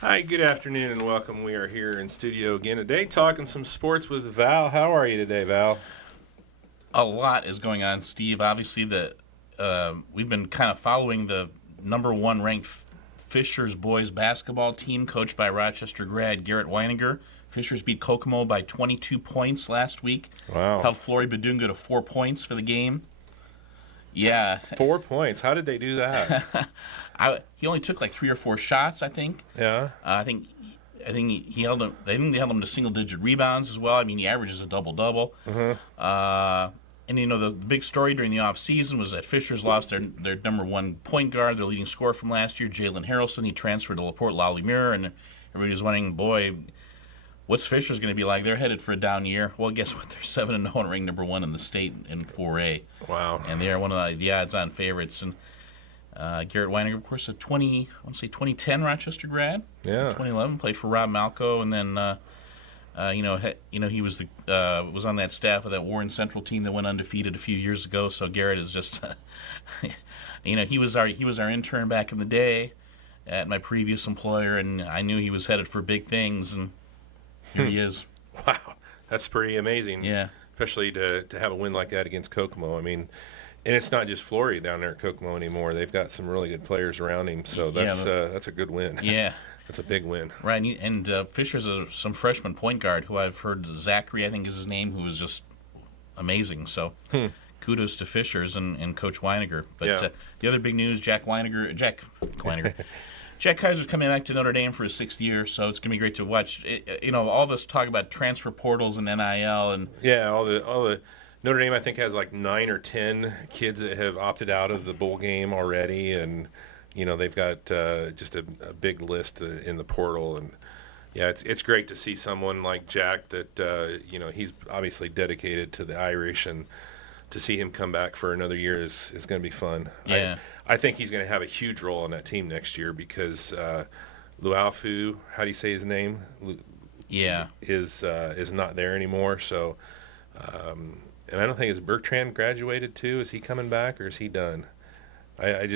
Hi, good afternoon and welcome. We are here in studio again today talking some sports with Val. How are you today, Val? A lot is going on, Steve. Obviously, we've been kind of following the number one ranked Fishers boys basketball team, coached by Rochester grad Garrett Weininger. Fishers beat Kokomo by 22 points last week. Wow. Held Flory Badunga to 4 points for the game. Yeah, 4 points. How did they do that? he only took like 3 or 4 shots, I think. Yeah. I think he held him. I think they held him to single-digit rebounds as well. I mean, he averages a double-double. And the big story during the offseason was that Fishers lost their number one point guard, their leading scorer from last year, Jalen Harrelson. He transferred to LaPorte Lally-Muir, and everybody was wondering, boy, what's Fishers going to be like? They're headed for a down year. Well, guess what? They're 7-0 and ranked number one in the state in 4A. Wow. And they are one of the odds-on favorites. And Garrett Weininger, of course, 2010 Rochester grad. Yeah. 2011 played for Rob Malco, and then he was was on that staff of that Warren Central team that went undefeated a few years ago. So Garrett is just, he was our intern back in the day at my previous employer, and I knew he was headed for big things, and here he is. Wow. That's pretty amazing. Yeah. Especially to have a win like that against Kokomo. I mean, and it's not just Flory down there at Kokomo anymore. They've got some really good players around him, so that's a good win. Yeah. That's a big win. Right, and Fisher's some freshman point guard who I've heard, Zachary, I think is his name, who is just amazing. So kudos to Fishers and Coach Weininger. But the other big news, Jack Weininger. Jack Kaiser's coming back to Notre Dame for his 6th year, so it's going to be great to watch. All this talk about transfer portals and NIL. And all the Notre Dame, I think, has like 9 or 10 kids that have opted out of the bowl game already, and they've got just a big list in the portal. And it's great to see someone like Jack that he's obviously dedicated to the Irish, and to see him come back for another year is going to be fun. Yeah. I think he's going to have a huge role on that team next year because Luafu, how do you say his name? Is not there anymore. So, and I don't think, has Bertrand graduated too? Is he coming back or is he done? I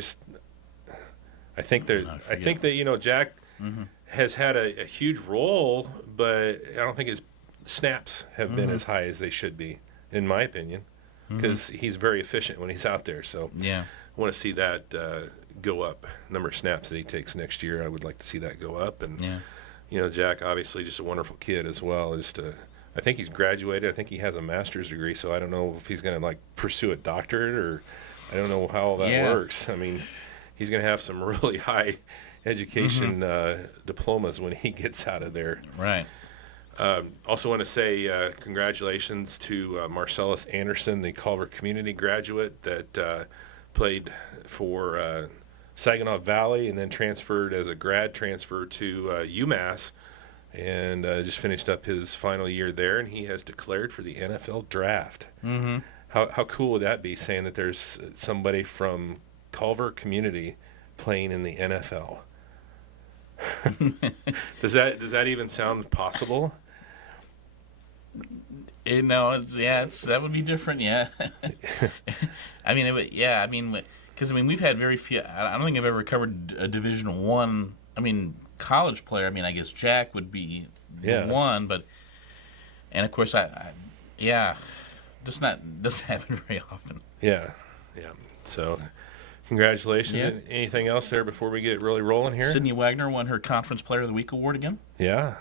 think that Jack has had a huge role, but I don't think his snaps have been as high as they should be, in my opinion, because he's very efficient when he's out there. So I want to see that go up. Number of snaps that he takes next year, I would like to see that go up. And Jack, obviously, just a wonderful kid as well. I think he's graduated. I think he has a master's degree, so I don't know if he's going to pursue a doctorate, or I don't know how all that works. I mean, he's going to have some really high education diplomas when he gets out of there. Right. Also want to say congratulations to Marcellus Anderson, the Culver Community graduate that played for Saginaw Valley and then transferred as a grad transfer to UMass, and just finished up his final year there, and he has declared for the NFL draft. Mm-hmm. How cool would that be, saying that there's somebody from Culver Community playing in the NFL? Does that even sound possible? That would be different. Yeah. Because we've had very few. I don't think I've ever covered a Division One. College player. I guess Jack would be one, and of course doesn't happen very often. Yeah. So, congratulations. Yeah. Anything else there before we get really rolling here? Sydney Wagner won her Conference Player of the Week award again. Yeah.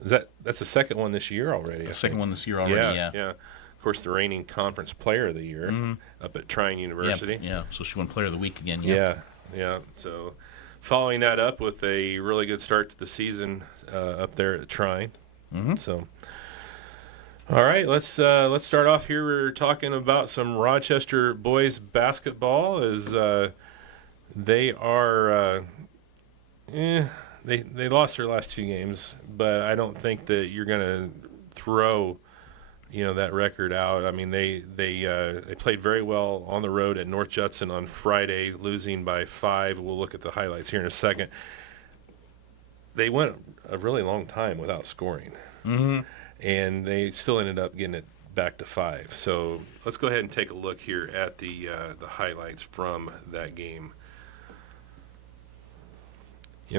That's the second one this year already? The second one this year already, yeah. Of course, the reigning Conference Player of the Year up at Trine University. Yeah, so she won Player of the Week again. Yeah. So, following that up with a really good start to the season up there at Trine. Mm-hmm. So, all right, let's start off here. We're talking about some Rochester boys basketball, as they are they lost their last 2 games, but I don't think that you're going to throw that record out. They played very well on the road at North Judson on Friday, losing by 5. We'll look at the highlights here in a second. They went a really long time without scoring, and they still ended up getting it back to 5. So let's go ahead and take a look here at the highlights from that game.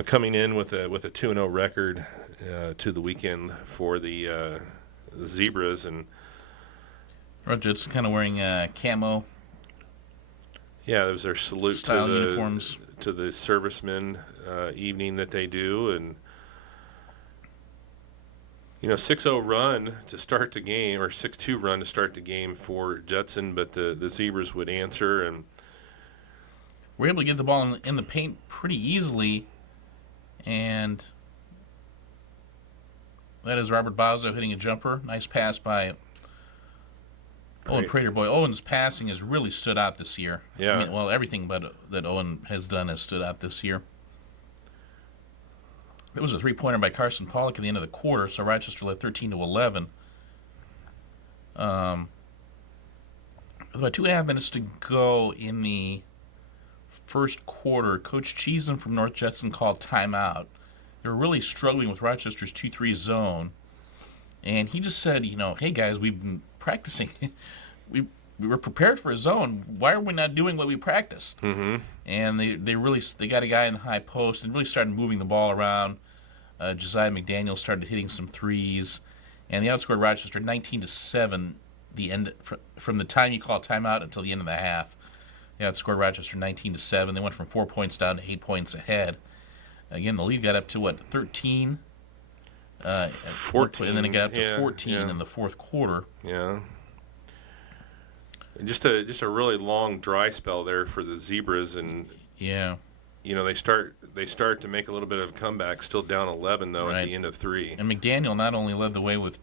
coming in with a 2-0 record to the weekend for the Zebras, and Rutgers kind of wearing camo. Yeah, it was their salute Style to uniforms. the servicemen evening that they do, and 6-0 run to start the game, or 6-2 run to start the game for Judson, but the Zebras would answer, and we're able to get the ball in the paint pretty easily, and that is Robert Bozzo hitting a jumper. Nice pass by Owen Prater. Boy, Owen's passing has really stood out this year. Yeah. I mean, everything that Owen has done has stood out this year. It was a three-pointer by Carson Pollock at the end of the quarter, so Rochester led 13-11. About 2.5 minutes to go in the first quarter. Coach Cheesen from North Judson called timeout. They were really struggling with Rochester's 2-3 zone. And he just said, hey, guys, we've been practicing. we were prepared for a zone. Why are we not doing what we practiced? Mm-hmm. And they got a guy in the high post and really started moving the ball around. Josiah McDaniel started hitting some threes, and they outscored Rochester 19-7. The end from the time you call timeout until the end of the half. They outscored Rochester 19-7. They went from 4 points down to 8 points ahead. Again, the lead got up to 13. 14, and then it got up to 14 in the fourth quarter. Yeah. Just a really long dry spell there for the Zebras, and yeah, they start to make a little bit of a comeback, still down 11 though at the end of 3. And McDaniel not only led the way with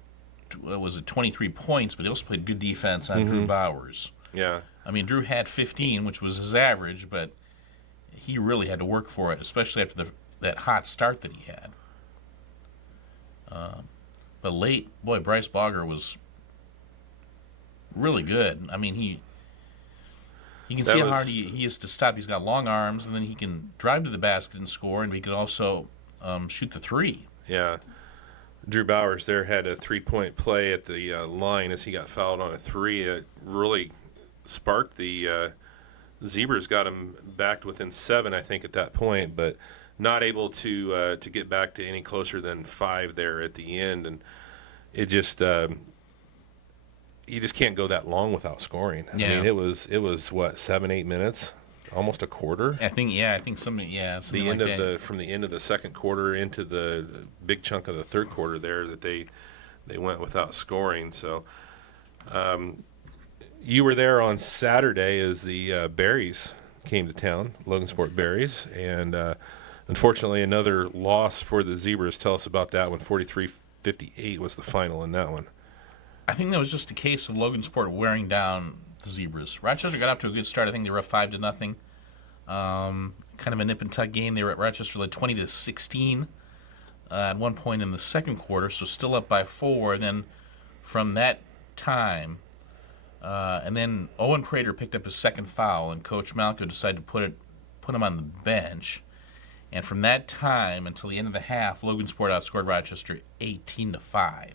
23 points, but he also played good defense on Drew Bowers. Yeah. I mean, Drew had 15, which was his average, but he really had to work for it, especially after that hot start that he had. But late, boy, Bryce Bogger was really good. I mean, you can see how hard he is to stop. He's got long arms, and then he can drive to the basket and score, and he can also shoot the three. Yeah. Drew Bowers there had a 3-point play at the line as he got fouled on a 3. It really sparked the Zebras, got him back within 7, I think, at that point, but not able to get back to any closer than 5 there at the end, and it just you just can't go that long without scoring. I mean, it was what, 7-8 minutes, almost a quarter. I think something from the end of the second quarter into the big chunk of the third quarter there that they went without scoring. So you were there on Saturday as the Berries came to town, Logansport Berries, and unfortunately another loss for the Zebras. Tell us about that one. 43-58 was the final in that one. I think that was just a case of Logansport wearing down the Zebras. Rochester got off to a good start. I think they were up 5-0. Kind of a nip and tuck game. They were at Rochester led 20-16 at one point in the second quarter, so still up by 4. And then from that time, and then Owen Prater picked up his second foul, and Coach Malco decided to put him on the bench. And from that time until the end of the half, Logansport outscored Rochester 18-5.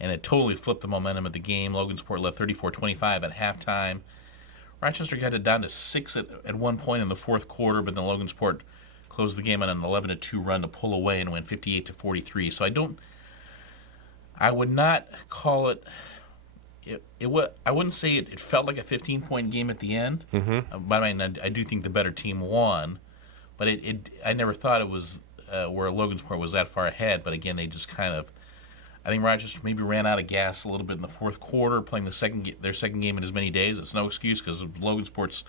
And it totally flipped the momentum of the game. Logansport led 34-25 at halftime. Rochester got it down to 6 at one point in the fourth quarter, but then Logansport closed the game on an 11-2 run to pull away and win 58-43. So I would not call it. I wouldn't say it felt like a 15-point game at the end. Mm-hmm. But I mean, I do think the better team won. But I never thought it was where Logansport was that far ahead. But again, they just kind of. I think Rochester maybe ran out of gas a little bit in the fourth quarter, playing their second game in as many days. It's no excuse because of Logansport's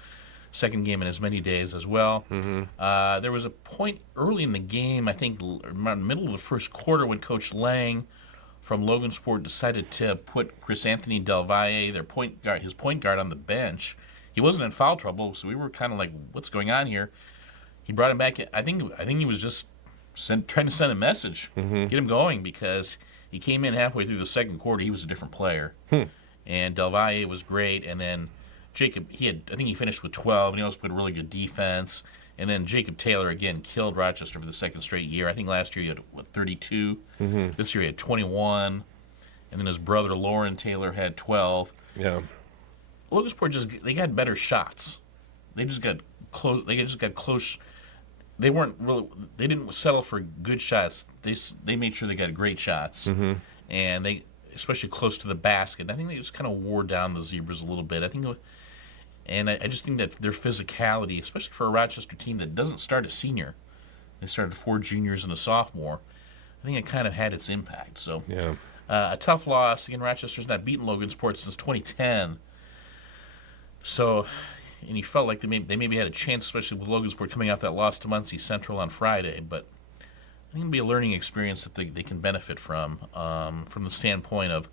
second game in as many days as well. Mm-hmm. There was a point early in the game, I think, middle of the first quarter, when Coach Lang from Logansport decided to put Chris Anthony Del Valle, his point guard, on the bench. He wasn't in foul trouble, so we were kind of like, "What's going on here?" He brought him back. I think he was just trying to send a message, get him going, because he came in halfway through the second quarter. He was a different player, and Del Valle was great. And then Jacob, I think he finished with 12, and he also played really good defense. And then Jacob Taylor again killed Rochester for the second straight year. I think last year he had 32. This year he had 21, and then his brother Lauren Taylor had 12. Yeah, Logansport they got better shots. They just got close. they weren't really, they didn't settle for good shots. They made sure they got great shots, and they, especially close to the basket. I think they just kind of wore down the Zebras a little bit. I just think that their physicality, especially for a Rochester team that doesn't start a senior, they started 4 juniors and a sophomore. I think it kind of had its impact. So Yeah. a tough loss. Again, Rochester's not beaten Logansport since 2010. So, and you felt like they maybe had a chance, especially with Logansport coming off that loss to Muncie Central on Friday. But I think it'll be a learning experience that they can benefit from the standpoint of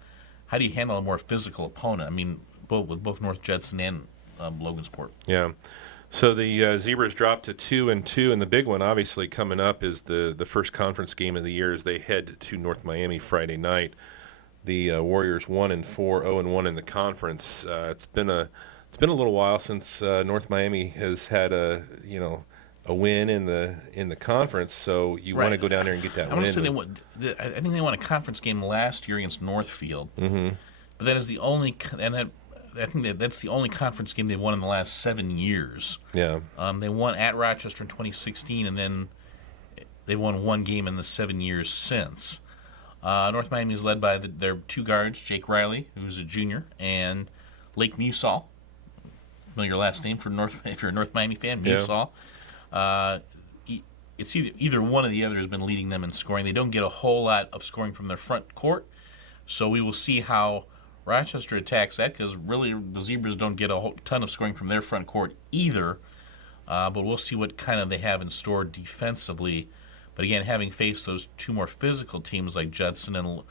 how do you handle a more physical opponent. I mean, with both North Judson and Logansport. Yeah. So the Zebras dropped to 2-2, and the big one, obviously, coming up is the first conference game of the year as they head to North Miami Friday night. The Warriors 1-4, 0-1 in the conference. It's been a little while since North Miami has had a win in the conference. So you want to go down there and get that win. I want to say I think they won a conference game last year against Northfield. Mm-hmm. But that is the only I think that's the only conference game they've won in the last 7 years. Yeah. They won at Rochester in 2016, and then they won one game in the 7 years since. North Miami is led by their 2 guards, Jake Riley, who's a junior, and Lake Musall. Familiar last name if you're a North Miami fan, Musall. Yeah. It's either one or the other has been leading them in scoring. They don't get a whole lot of scoring from their front court, so we will see how Rochester attacks that, because really the Zebras don't get a whole ton of scoring from their front court either. But we'll see what kind of they have in store defensively. But again, having faced those 2 more physical teams like Judson and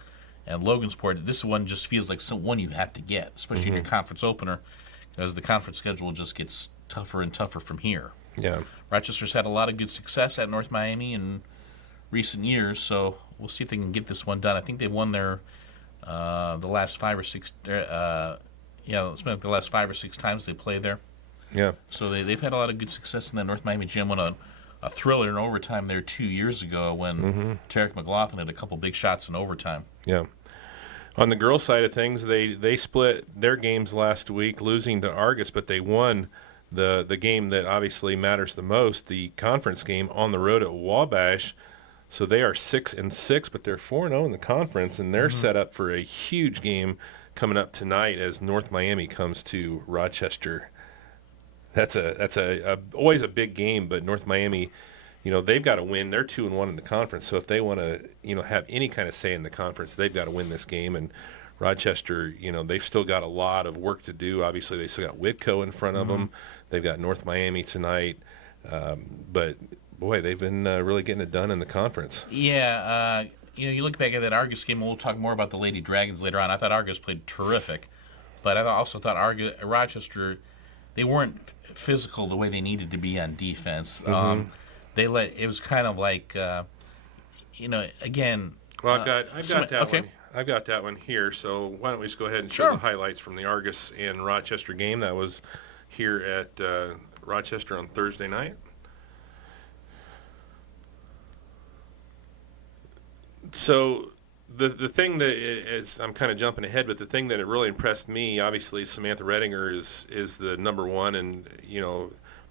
Logansport, this one just feels like one you have to get, especially in your conference opener, as the conference schedule just gets tougher and tougher from here. Yeah. Rochester's had a lot of good success at North Miami in recent years, so we'll see if they can get this one done. I think they've won their the last 5 or 6. It's been like the last 5 or 6 times they play there. Yeah. So they've had a lot of good success in that. North Miami gym won a thriller in overtime there 2 years ago when Tarek McLaughlin had a couple big shots in overtime. Yeah. On the girls' side of things, they split their games last week, losing to Argus, but they won the game that obviously matters the most, the conference game on the road at Wabash. So they are 6-6, but they're 4-0 in the conference, and they're set up for a huge game coming up tonight as North Miami comes to Rochester. That's always a big game, but North Miami, they've got to win. They're 2-1 in the conference, so if they want to, have any kind of say in the conference, they've got to win this game. And Rochester, they've still got a lot of work to do. Obviously, they still got Whitco in front of them. They've got North Miami tonight, but boy, they've been really getting it done in the conference. Yeah, you look back at that Argus game, and we'll talk more about the Lady Dragons later on. I thought Argus played terrific, but I also thought Rochester, they weren't physical the way they needed to be on defense. It was kind of like, again. Well, I've got that one. I've got that one here. So why don't we just go ahead and show the highlights from the Argus and Rochester game that was here at Rochester on Thursday night. So the thing that is, I'm kind of jumping ahead, but the thing that it really impressed me, obviously, Samantha Redinger is the number one and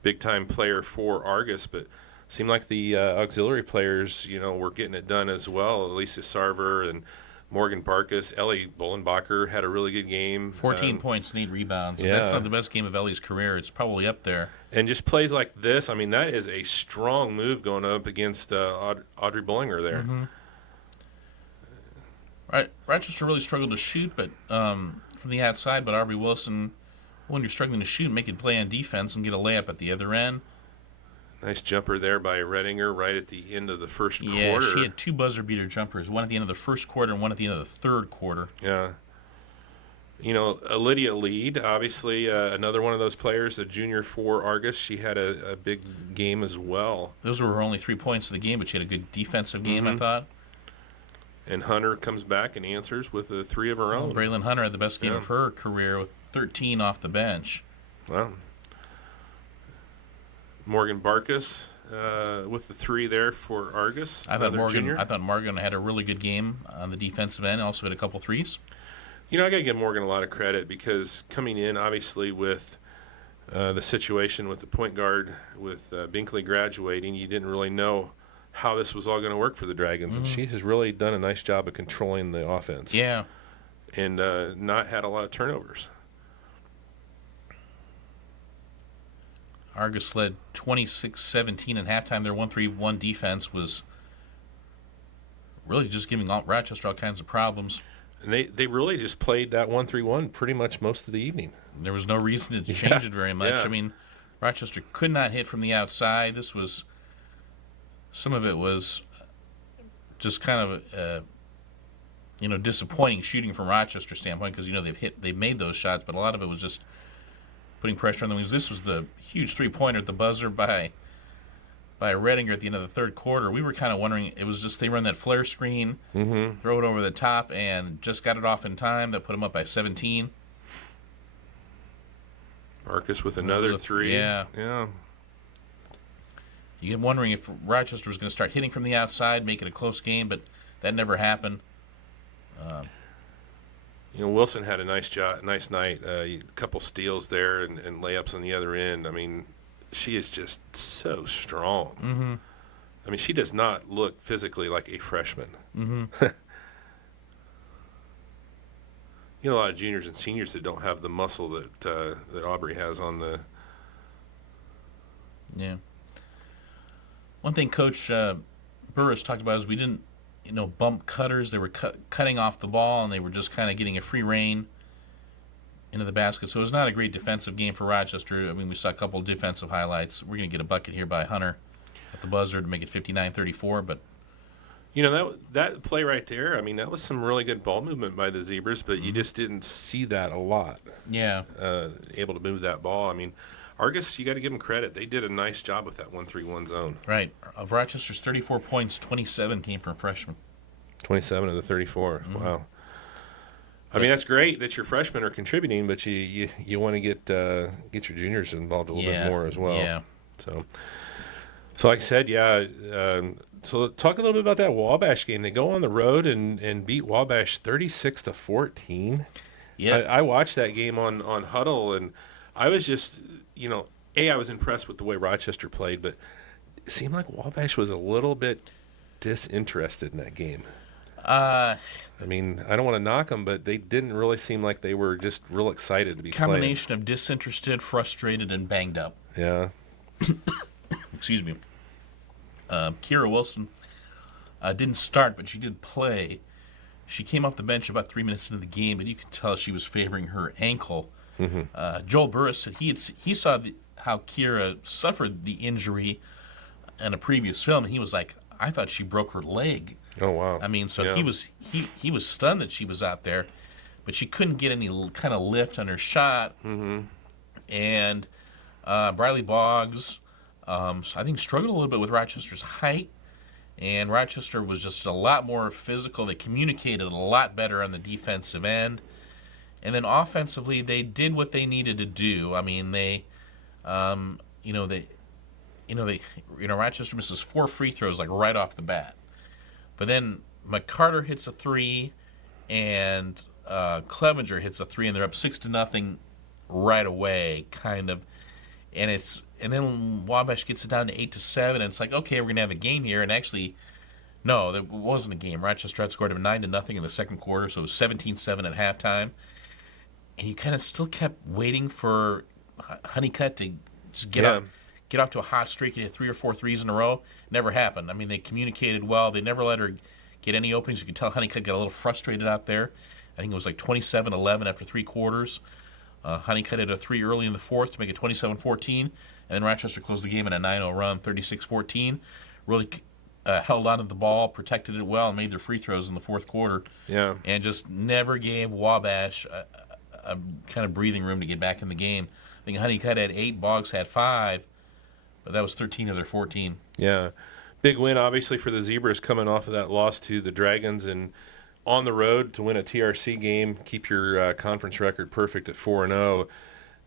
big time player for Argus, but seemed like the auxiliary players were getting it done as well. Alicia Sarver and Morgan Barkus, Ellie Bollenbacher had a really good game. 14 points, 8 rebounds. Yeah. That's not the best game of Ellie's career. It's probably up there. And just plays like this, I mean, that is a strong move going up against Audrey Bullinger there. Rochester really struggled to shoot, but from the outside. But Aubrey Wilson, when you're struggling to shoot, make it play on defense and get a layup at the other end. Nice jumper there by Redinger right at the end of the first quarter. Yeah, she had 2 buzzer beater jumpers, one at the end of the first quarter and one at the end of the third quarter. Yeah. Lydia Lead, obviously another one of those players, a junior for Argus. She had a big game as well. Those were her only 3 points of the game, but she had a good defensive game, I thought. And Hunter comes back and answers with a 3 of her own. Braylon Hunter had the best game of her career with 13 off the bench. Wow. Morgan Barkus with the 3 there for Argus. I thought Morgan had a really good game on the defensive end. Also had a couple threes. I got to give Morgan a lot of credit because coming in, obviously, with the situation with the point guard with Binkley graduating, you didn't really know how this was all going to work for the Dragons, and she has really done a nice job of controlling the offense. Yeah. And not had a lot of turnovers. Argus led 26-17 at halftime. Their 1-3-1 defense was really just giving Rochester all kinds of problems. And they really just played that 1-3-1 pretty much most of the evening. There was no reason to change it very much. Yeah. I mean, Rochester could not hit from the outside. Some of it was just kind of, disappointing shooting from Rochester's standpoint because, they've made those shots, but a lot of it was just putting pressure on the wings. This was the huge three-pointer at the buzzer by Redinger at the end of the third quarter. We were kind of wondering, it was just they run that flare screen, throw it over the top, and just got it off in time. That put them up by 17. Marcus with another three. Yeah. Yeah. You get wondering if Rochester was going to start hitting from the outside, make it a close game, but that never happened. Wilson had a nice night. A couple steals there and layups on the other end. I mean, she is just so strong. Mm-hmm. I mean, she does not look physically like a freshman. Mm-hmm. A lot of juniors and seniors that don't have the muscle that Aubrey has on the. Yeah. One thing Coach Burris talked about is we didn't, bump cutters. They were cutting off the ball, and they were just kind of getting a free rein into the basket. So it was not a great defensive game for Rochester. I mean, we saw a couple of defensive highlights. We're going to get a bucket here by Hunter at the buzzer to make it 59-34, but. That play right there, I mean, that was some really good ball movement by the Zebras, but you just didn't see that a lot. Yeah. Able to move that ball. I mean, Argus, you got to give them credit. They did a nice job with that 1-3-1 zone. Right. Of Rochester's 34 points, 27 came from freshmen. 27 of the 34. Mm-hmm. Wow. I mean, that's great that your freshmen are contributing, but you want to get your juniors involved a little bit more as well. Yeah. So like I said, yeah. So talk a little bit about that Wabash game. They go on the road and beat Wabash 36-14. Yeah. I watched that game on Huddle, and I was just, I was impressed with the way Rochester played, but it seemed like Wabash was a little bit disinterested in that game. I mean, I don't want to knock them, but they didn't really seem like they were just real excited to be Combination of disinterested, frustrated, and banged up. Yeah. Excuse me. Kira Wilson didn't start, but she did play. She came off the bench about 3 minutes into the game, but you could tell she was favoring her ankle. Mm-hmm. Joel Burris said he saw how Kira suffered the injury in a previous film, and he was like, I thought she broke her leg. Oh, wow. I mean, so yeah. he was stunned that she was out there, but she couldn't get any kind of lift on her shot. Mm-hmm. And Briley Boggs, I think, struggled a little bit with Rochester's height, and Rochester was just a lot more physical. They communicated a lot better on the defensive end, and then offensively, they did what they needed to do. I mean, Rochester misses 4 free throws like right off the bat, but then McCarter hits a 3, and Clevenger hits a 3, and they're up 6-0 right away, kind of. And then Wabash gets it down to 8-7, and it's like, okay, we're gonna have a game here. And actually, no, there wasn't a game. Rochester had scored 9-0 in the second quarter, so it was 17-7 at halftime. And you kind of still kept waiting for Honeycutt to just get off to a hot streak and hit 3 or 4 threes in a row. Never happened. I mean, they communicated well. They never let her get any openings. You could tell Honeycutt got a little frustrated out there. I think it was like 27-11 after 3 quarters. Honeycutt had a 3 early in the fourth to make it 27-14, and then Rochester closed the game in a 9-0 run, 36-14. Really held on to the ball, protected it well, and made their free throws in the fourth quarter. Yeah. And just never gave Wabash a kind of breathing room to get back in the game. I think Honeycutt had 8, Boggs had 5, but that was 13 of their 14. Yeah. Big win, obviously, for the Zebras coming off of that loss to the Dragons, and on the road to win a TRC game, keep your conference record perfect at 4-0,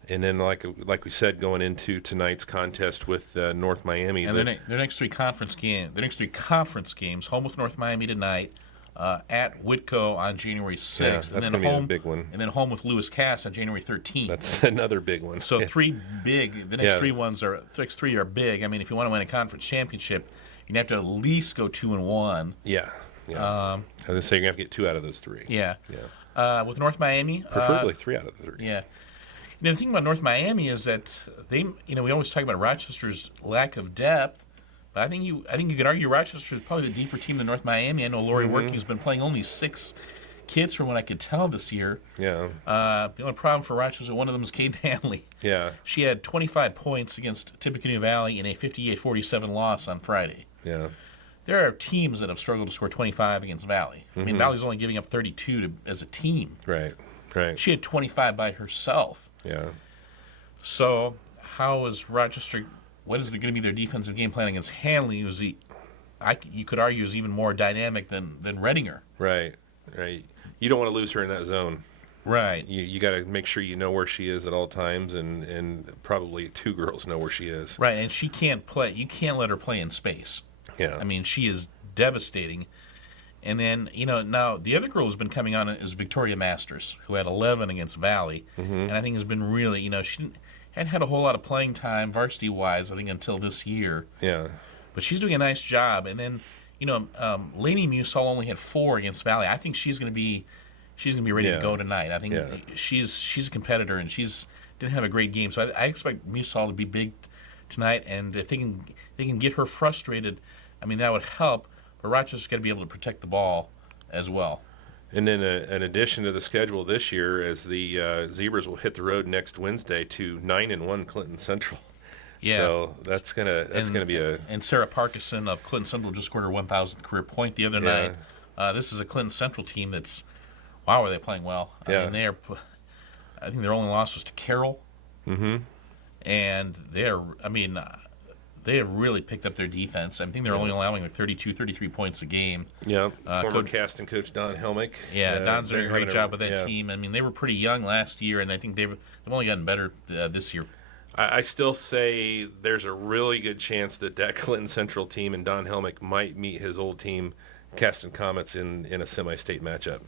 and then like we said, going into tonight's contest with North Miami. And their next 3 conference games, home with North Miami tonight, at Whitco on January 6th. Yeah, that's and then gonna be a home, big one. And then home with Lewis Cass on January 13th. That's another big one. So three big. The next Yeah. next three are big. I mean, if you want to win a conference championship, you have to at least go 2-1. Yeah. I was gonna say you're gonna have to get 2 out of those 3. Yeah. Yeah. With North Miami, Preferably 3 out of the 3. yeah. You know, the thing about North Miami is that we always talk about Rochester's lack of depth, but I think you could argue Rochester is probably the deeper team than North Miami. I know Lori Working's been playing only 6 kids from what I could tell this year. Yeah. The only problem for Rochester, one of them is Kate Hanley. Yeah. She had 25 points against Tippecanoe Valley in a 58-47 loss on Friday. Yeah. There are teams that have struggled to score 25 against Valley. I mean, Valley's only giving up 32 as a team. Right. Right. She had 25 by herself. Yeah. So, how is Rochester? What is going to be their defensive game plan against Hanley? Who's you could argue is even more dynamic than Redinger. Right. Right. You don't want to lose her in that zone. Right. You got to make sure you know where she is at all times, and probably 2 girls know where she is. Right, and she can't play. You can't let her play in space. Yeah. I mean, she is devastating. And then, now the other girl who's been coming on is Victoria Masters, who had 11 against Valley. And I think has been really, she hadn't had a whole lot of playing time varsity-wise, I think, until this year. Yeah. But she's doing a nice job. And then, Lainey Musall only had 4 against Valley. I think she's going to be ready to go tonight. I think she's a competitor, and didn't have a great game. So I expect Musall to be big tonight. And if they can get her frustrated, I mean, that would help. But Rochester's got to be able to protect the ball as well. And then an addition to the schedule this year, as the Zebras will hit the road next Wednesday to 9-1 Clinton Central. Yeah. So that's gonna be a. And Sarah Parkinson of Clinton Central just scored her 1,000th career point the other night. This is a Clinton Central team that's, wow, are they playing well? Yeah. I think their only loss was to Carroll. Mm-hmm. And they have really picked up their defense. I think they're only allowing like 32, 33 points a game. Yeah. Former casting coach Don Helmick. Yeah, Don's doing a great job with that yeah. team. I mean, they were pretty young last year, and I think they've only gotten better this year. I still say there's a really good chance that Clinton Central team and Don Helmick might meet his old team, Caston Comets, in a semi-state matchup.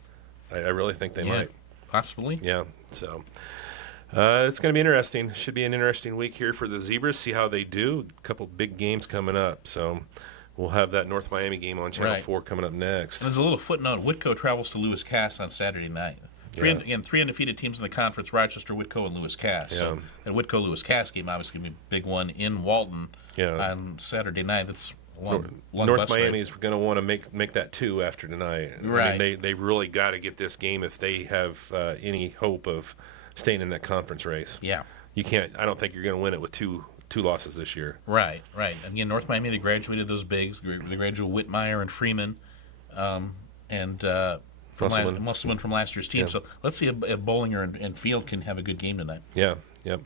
I really think they might. Possibly. Yeah, so it's going to be interesting. Should be an interesting week here for the Zebras, see how they do. A couple big games coming up, so we'll have that North Miami game on Channel 4 coming up next. And there's a little footnote. Whitco travels to Lewis Cass on Saturday night. Three undefeated teams in the conference: Rochester, Whitco, and Lewis Cass. Yeah. So, and Whitco-Lewis Cass game obviously going to be a big one in Walton on Saturday night. That's a long North bus ride. Miami's going to want to make that 2 after tonight. Right. I mean, they've really got to get this game if they have any hope of staying in that conference race. Yeah. You can't. I don't think you're going to win it with two losses this year. Right. And again, North Miami, they graduated those bigs. They graduated Whitmire and Freeman, and Musselman from last year's team. Yeah. So let's see if Bollinger and Field can have a good game tonight. Yeah. Yep.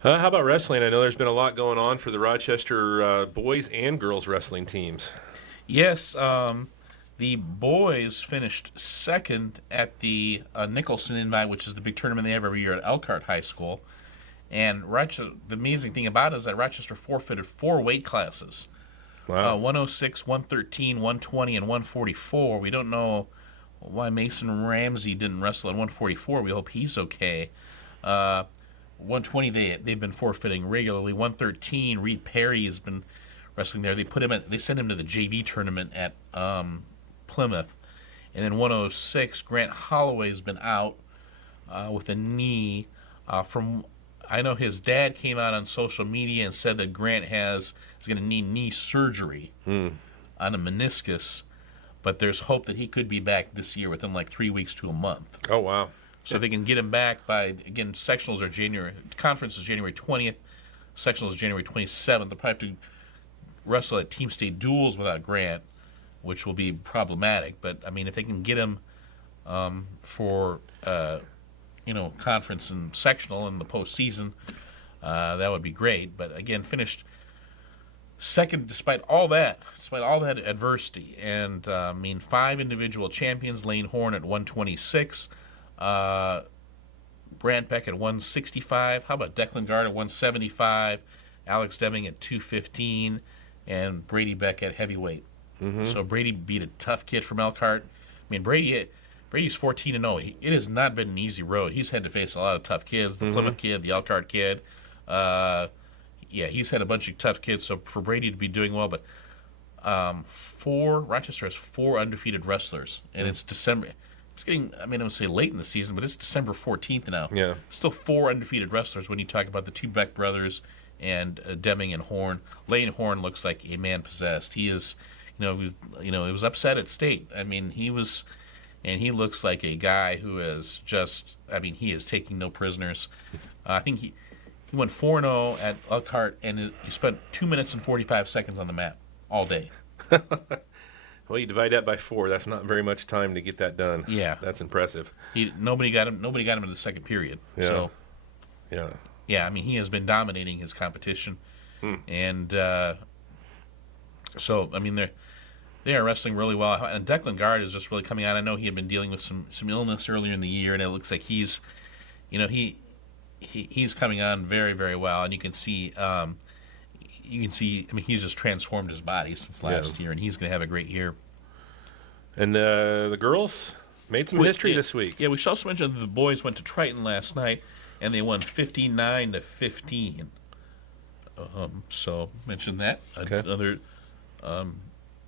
How about wrestling? I know there's been a lot going on for the Rochester boys and girls wrestling teams. Yes. The boys finished second at the Nicholson Invite, which is the big tournament they have every year at Elkhart High School. And the amazing thing about it is that Rochester forfeited 4 weight classes. Wow. 106, 113, 120, and 144. We don't know why Mason Ramsey didn't wrestle at 144. We hope he's okay. 120, they've been forfeiting regularly. 113, Reed Perry has been wrestling there. They sent him to the JV tournament at Plymouth. And then 106, Grant Holloway has been out with a knee. I know his dad came out on social media and said that Grant is going to need knee surgery on a meniscus, but there's hope that he could be back this year within like 3 weeks to a month. Oh, wow. So they can get him back by, again, sectionals are conference is January 20th, sectionals is January 27th. They'll probably have to wrestle at team state duels without Grant, which will be problematic. But, I mean, if they can get him for conference and sectional in the postseason, that would be great. But again, finished second despite all that adversity. And 5 individual champions: Lane Horn at 126, Brant Beck at 165. How about Declan Gard at 175, Alex Deming at 215, and Brady Beck at heavyweight So Brady beat a tough kid from Elkhart. I mean, Brady's 14-0. It has not been an easy road. He's had to face a lot of tough kids. The Plymouth kid, the Elkhart kid. He's had a bunch of tough kids. So for Brady to be doing well, but Rochester has 4 undefeated wrestlers, and it's December. It's getting, I mean, I would say late in the season, but it's December 14th now. Yeah. Still 4 undefeated wrestlers when you talk about the 2 Beck brothers and Deming and Horn. Lane Horn looks like a man possessed. He is, it was upset at state. I mean, he looks like a guy who is just, I mean, he is taking no prisoners. I think he went 4-0 at Elkhart, and he spent 2 minutes and 45 seconds on the mat all day. Well, you divide that by 4. That's not very much time to get that done. Yeah. That's impressive. Nobody got him in the second period. Yeah. So, yeah. yeah, I mean, he has been dominating his competition. And so, I mean, they are wrestling really well. And Declan Guard is just really coming out. I know he had been dealing with some illness earlier in the year, and it looks like he's coming on very, very well. And you can see, I mean, he's just transformed his body since last year, and he's going to have a great year. And the girls made some history this week. Yeah, we should also mention that the boys went to Triton last night, and they won 59-15. So mention that. Okay. Another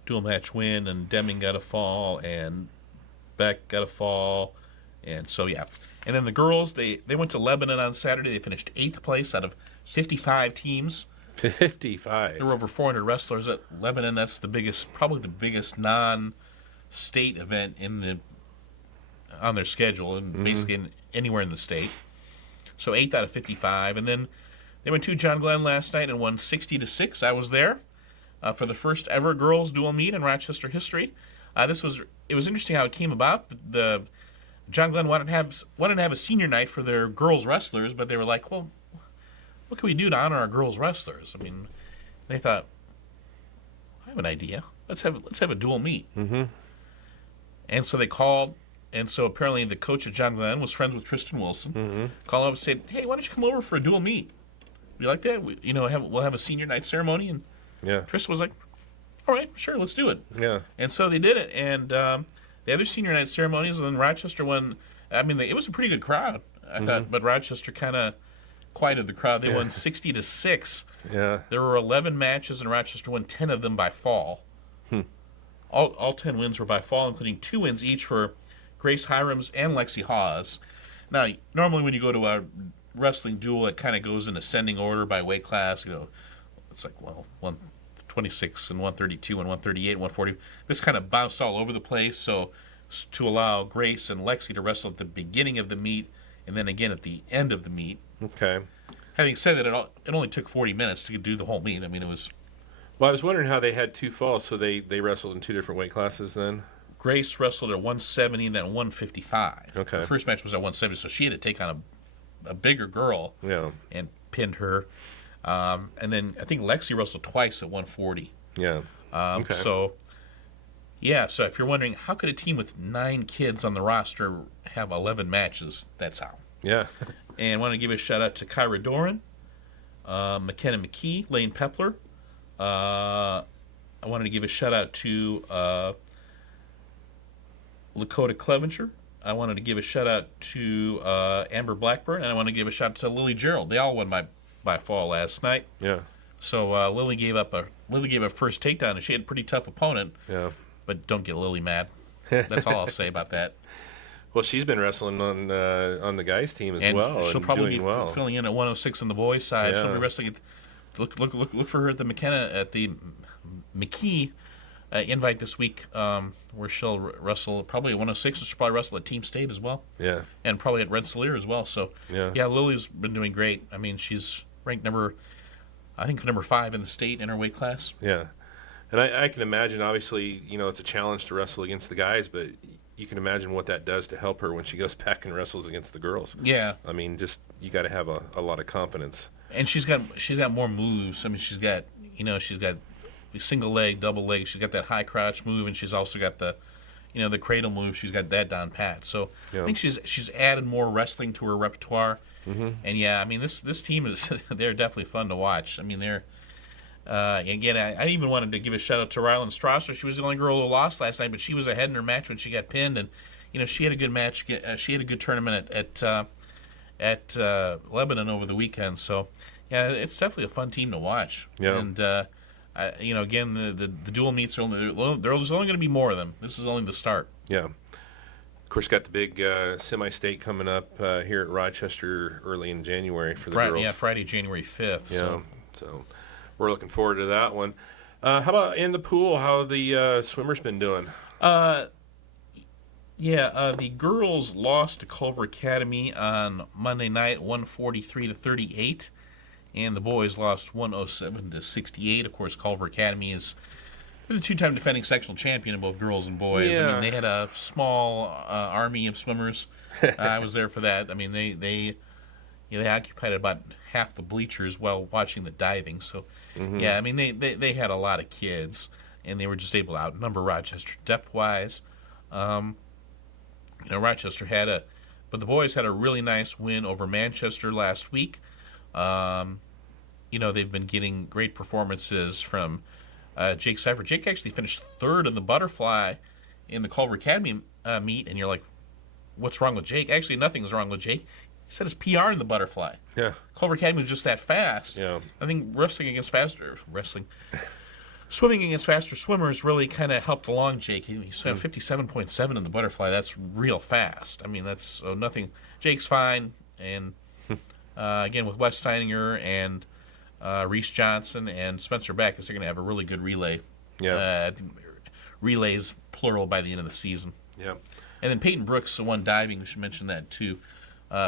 dual match win, and Deming got a fall, and Beck got a fall, and so yeah. And then the girls, they went to Lebanon on Saturday. They finished 8th place out of 55 teams. 55. There were over 400 wrestlers at Lebanon. That's probably the biggest non-state event on their schedule, and basically anywhere in the state. So 8th out of 55, and then they went to John Glenn last night and won 60-6. I was there for the first ever girls dual meet in Rochester history. It was interesting how it came about. The John Glenn wanted to have a senior night for their girls wrestlers, but they were like, well, what can we do to honor our girls wrestlers? I mean, they thought, I have an idea. Let's have a dual meet. Mm-hmm. And so they called, and so apparently the coach at John Glenn was friends with Tristan Wilson. Mm-hmm. Called up and said, hey, why don't you come over for a dual meet? You like that? We'll have a senior night ceremony. And Yeah. Tristan was like, all right, sure, let's do it. Yeah. And so they did it, and the other senior night ceremonies, and then Rochester won. I mean, it was a pretty good crowd, I thought, but Rochester kind of quieted the crowd. They won 60-6. Yeah. There were 11 matches, and Rochester won 10 of them by fall. All 10 wins were by fall, including 2 wins each for Grace Hiram's and Lexi Hawes. Now, normally when you go to a wrestling duel, it kind of goes in ascending order by weight class. It's like, 126 and 132 and 138 and 140. This kind of bounced all over the place, so to allow Grace and Lexi to wrestle at the beginning of the meet and then again at the end of the meet. Okay. Having said that, it only took 40 minutes to do the whole meet. I mean, it was... Well, I was wondering how they had 2 falls, so they wrestled in 2 different weight classes then? Grace wrestled at 170 and then 155. Okay. The first match was at 170, so she had to take on a bigger girl and pinned her. And then I think Lexi wrestled twice at 140. Yeah. Okay. So if you're wondering, how could a team with 9 kids on the roster have 11 matches? That's how. Yeah. And I want to give a shout-out to Kyra Doran, McKenna McKee, Lane Pepler. I wanted to give a shout-out to Lakota Clevenger. I wanted to give a shout-out to Amber Blackburn. And I want to give a shout-out to Lily Gerald. They all won by fall last night. Yeah. So Lily gave up a first takedown, and she had a pretty tough opponent. Yeah. But don't get Lily mad. That's all I'll say about that. Well, she's been wrestling on the guys' team as well. She'll and probably doing be well. filling in at 106 on the boys' side. Yeah. She'll be wrestling. Look for her at the McKee invite this week, where she'll wrestle probably at 106. She'll probably wrestle at Team State as well. Yeah. And probably at Rensselaer as well. So yeah, Lily's been doing great. I mean, she's ranked number 5 in the state in her weight class. Yeah. And I can imagine, obviously, it's a challenge to wrestle against the guys, but you can imagine what that does to help her when she goes back and wrestles against the girls. Yeah. I mean, just you got to have a lot of confidence. And she's got more moves. I mean, she's got single leg, double leg. She's got that high crouch move, and she's also got the cradle move. She's got that down pat. So I think she's added more wrestling to her repertoire. Mm-hmm. And yeah, I mean this team is they're definitely fun to watch. I mean Again, I even wanted to give a shout out to Rylan Strasser. She was the only girl who lost last night, but she was ahead in her match when she got pinned, and she had a good match. She had a good tournament at Lebanon over the weekend. So yeah, it's definitely a fun team to watch. Yeah. And again, the dual meets are there's only going to be more of them. This is only the start. Yeah. Of course, got the big semi-state coming up here at Rochester early in January for the girls. Yeah, Friday, January 5th. Yeah, so we're looking forward to that one. How about in the pool? How the swimmers been doing? The girls lost to Culver Academy on Monday night, 143-38, and the boys lost 107-68. Of course, Culver Academy is the two-time defending sectional champion in both girls and boys. Yeah. I mean, they had a small army of swimmers. I was there for that. I mean, they occupied about half the bleachers while watching the diving. So, yeah, I mean, they had a lot of kids, and they were just able to outnumber Rochester depth-wise. Rochester but the boys had a really nice win over Manchester last week. They've been getting great performances from Jake Seifert. Jake actually finished third in the butterfly in the Culver Academy meet, and you're like, what's wrong with Jake? Actually, nothing's wrong with Jake. He set his PR in the butterfly. Yeah. Culver Academy was just that fast. Yeah. I think swimming against faster swimmers really kind of helped along Jake. He swam 57.7 in the butterfly. That's real fast. I mean, that's nothing. Jake's fine. And again, with Wes Steininger and Reese Johnson and Spencer Backus, they're going to have a really good relay. Yeah. Relays, plural, by the end of the season. Yeah. And then Peyton Brooks, the one diving, we should mention that too.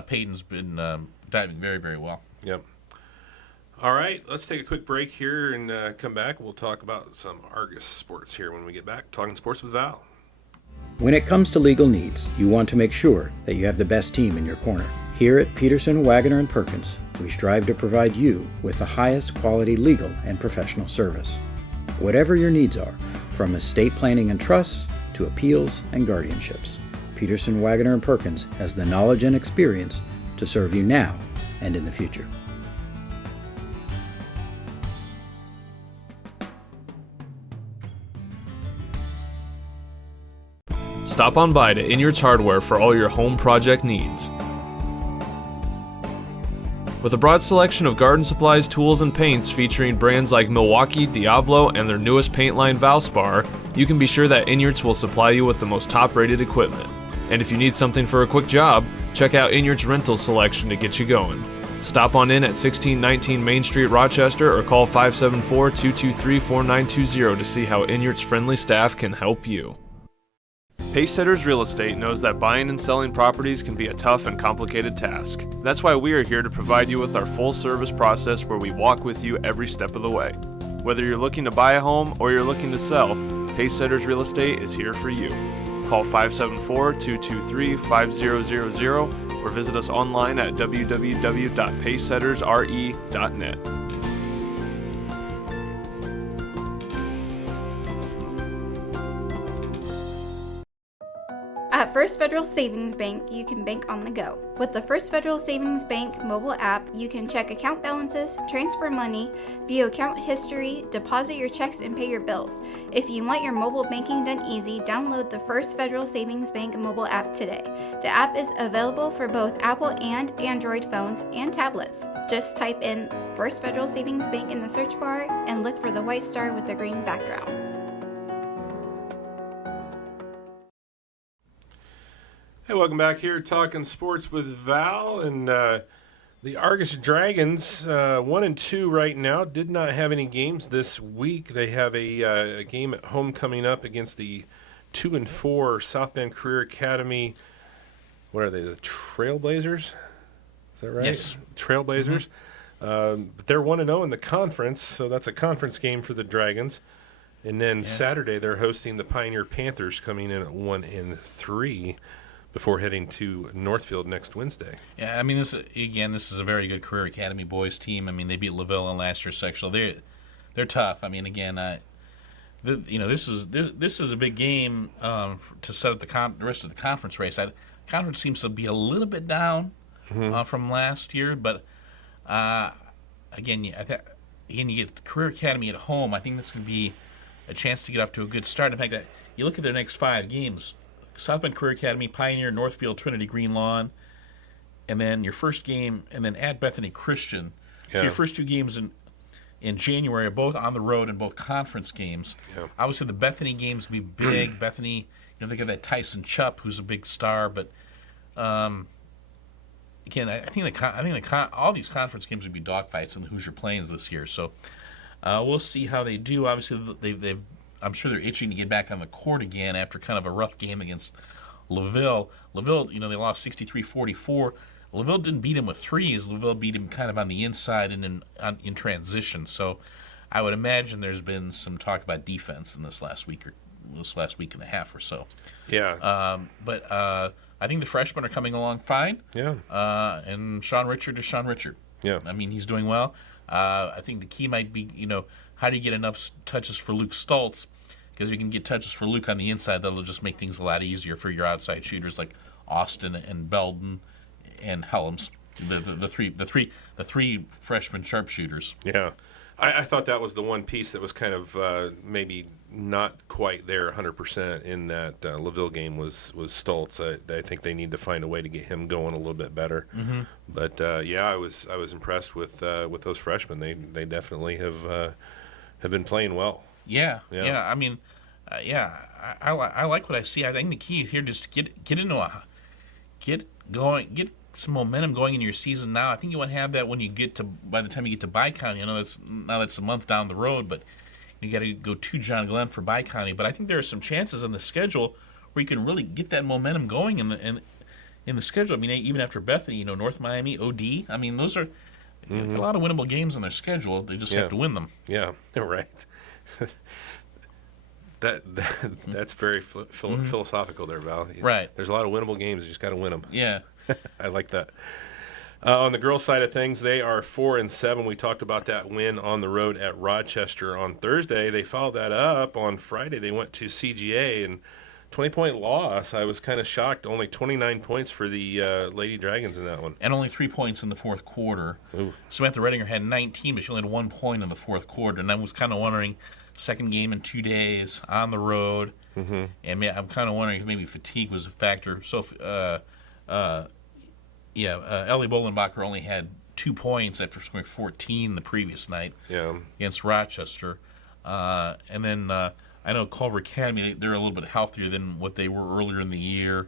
Peyton's been diving very, very well. Yep. All right, let's take a quick break here and come back. We'll talk about some Argus sports here when we get back. Talking sports with Val. When it comes to legal needs, you want to make sure that you have the best team in your corner. Here at Peterson, Wagner & Perkins, we strive to provide you with the highest quality legal and professional service. Whatever your needs are, from estate planning and trusts to appeals and guardianships, Peterson, Wagner & Perkins has the knowledge and experience to serve you now and in the future. Stop on by to Inyards Hardware for all your home project needs. With a broad selection of garden supplies, tools, and paints featuring brands like Milwaukee, Diablo, and their newest paint line Valspar, you can be sure that Inyards will supply you with the most top-rated equipment. And if you need something for a quick job, check out Inyards Rental Selection to get you going. Stop on in at 1619 Main Street, Rochester, or call 574-223-4920 to see how Inyards' friendly staff can help you. Pacesetters Real Estate knows that buying and selling properties can be a tough and complicated task. That's why we are here to provide you with our full-service process where we walk with you every step of the way. Whether you're looking to buy a home or you're looking to sell, Pacesetters Real Estate is here for you. Call 574-223-5000 or visit us online at www.pacesettersre.net. At First Federal Savings Bank, you can bank on the go. With the First Federal Savings Bank mobile app, you can check account balances, transfer money, view account history, deposit your checks, and pay your bills. If you want your mobile banking done easy, download the First Federal Savings Bank mobile app today. The app is available for both Apple and Android phones and tablets. Just type in First Federal Savings Bank in the search bar and look for the white star with the green background. Hey, welcome back here, Talking Sports with Val. And the Argus Dragons, 1-2 right now, did not have any games this week. They have a game at home coming up against the 2-4 South Bend Career Academy. What are they, the Trailblazers? Is that right? Yes. Trailblazers. But they're 1-0 in the conference, so that's a conference game for the Dragons. And then Saturday, they're hosting the Pioneer Panthers, coming in at 1-3. Before heading to Northfield next Wednesday. Yeah, I mean, this is a very good Career Academy boys team. I mean, they beat LaVille in last year's sectional. They're tough. I mean, again, this is a big game to set up the rest of the conference race. Conference seems to be a little bit down from last year, but again, again, you get Career Academy at home. I think that's going to be a chance to get off to a good start. In fact, you look at their next 5 games: South Bend Career Academy, Pioneer, Northfield, Trinity, Green Lawn, and then your first game, and then at Bethany Christian. Yeah. So your first 2 games in January are both on the road and both conference games. Yeah. Obviously, the Bethany games will be big. Bethany, they got that Tyson Chupp, who's a big star, but again, I think all these conference games would be dogfights in the Hoosier Plains this year. So we'll see how they do. Obviously, I'm sure they're itching to get back on the court again after kind of a rough game against LaVille. LaVille, they lost 63-44. LaVille didn't beat him with threes. LaVille beat him kind of on the inside and in transition. So I would imagine there's been some talk about defense in this last week and a half or so. Yeah. But I think the freshmen are coming along fine. Yeah. And Sean Richard is Sean Richard. Yeah. I mean, he's doing well. I think the key might be, how do you get enough touches for Luke Stoltz? Because if you can get touches for Luke on the inside, that'll just make things a lot easier for your outside shooters like Austin and Belden and Helms, the three freshman sharpshooters. Yeah. I thought that was the one piece that was kind of maybe not quite there 100% in that LaVille game was Stoltz. I think they need to find a way to get him going a little bit better. Mm-hmm. But I was impressed with those freshmen. They definitely have been playing well. Yeah. I mean, I like what I see. I think the key here is to get some momentum going in your season now. I think you want to have that by the time you get to Bi-County. I know that's a month down the road, but you got to go to John Glenn for Bi-County. But I think there are some chances on the schedule where you can really get that momentum going in the schedule. I mean, even after Bethany, North Miami, OD. I mean, those are a lot of winnable games on their schedule. They just have to win them. Yeah, right. That's very philosophical there, Val. Right. There's a lot of winnable games. You just got to win them. Yeah. I like that. On the girls' side of things, they are 4-7. We talked about that win on the road at Rochester on Thursday. They followed that up on Friday. They went to CGA and 20-point loss. I was kind of shocked. Only 29 points for the Lady Dragons in that one. And only 3 points in the fourth quarter. Ooh. Samantha Redinger had 19, but she only had 1 point in the fourth quarter. And I was kind of wondering, second game in 2 days on the road. Mm-hmm. And I'm kind of wondering if maybe fatigue was a factor. So, Ellie Bolenbacher only had 2 points after scoring 14 the previous night against Rochester. And then I know Culver Academy, they're a little bit healthier than what they were earlier in the year.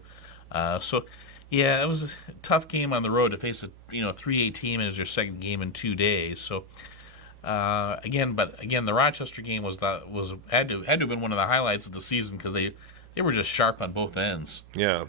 It was a tough game on the road to face a 3A team, and it was their second game in 2 days. So again, the Rochester game had to have been one of the highlights of the season because they were just sharp on both ends. Yeah.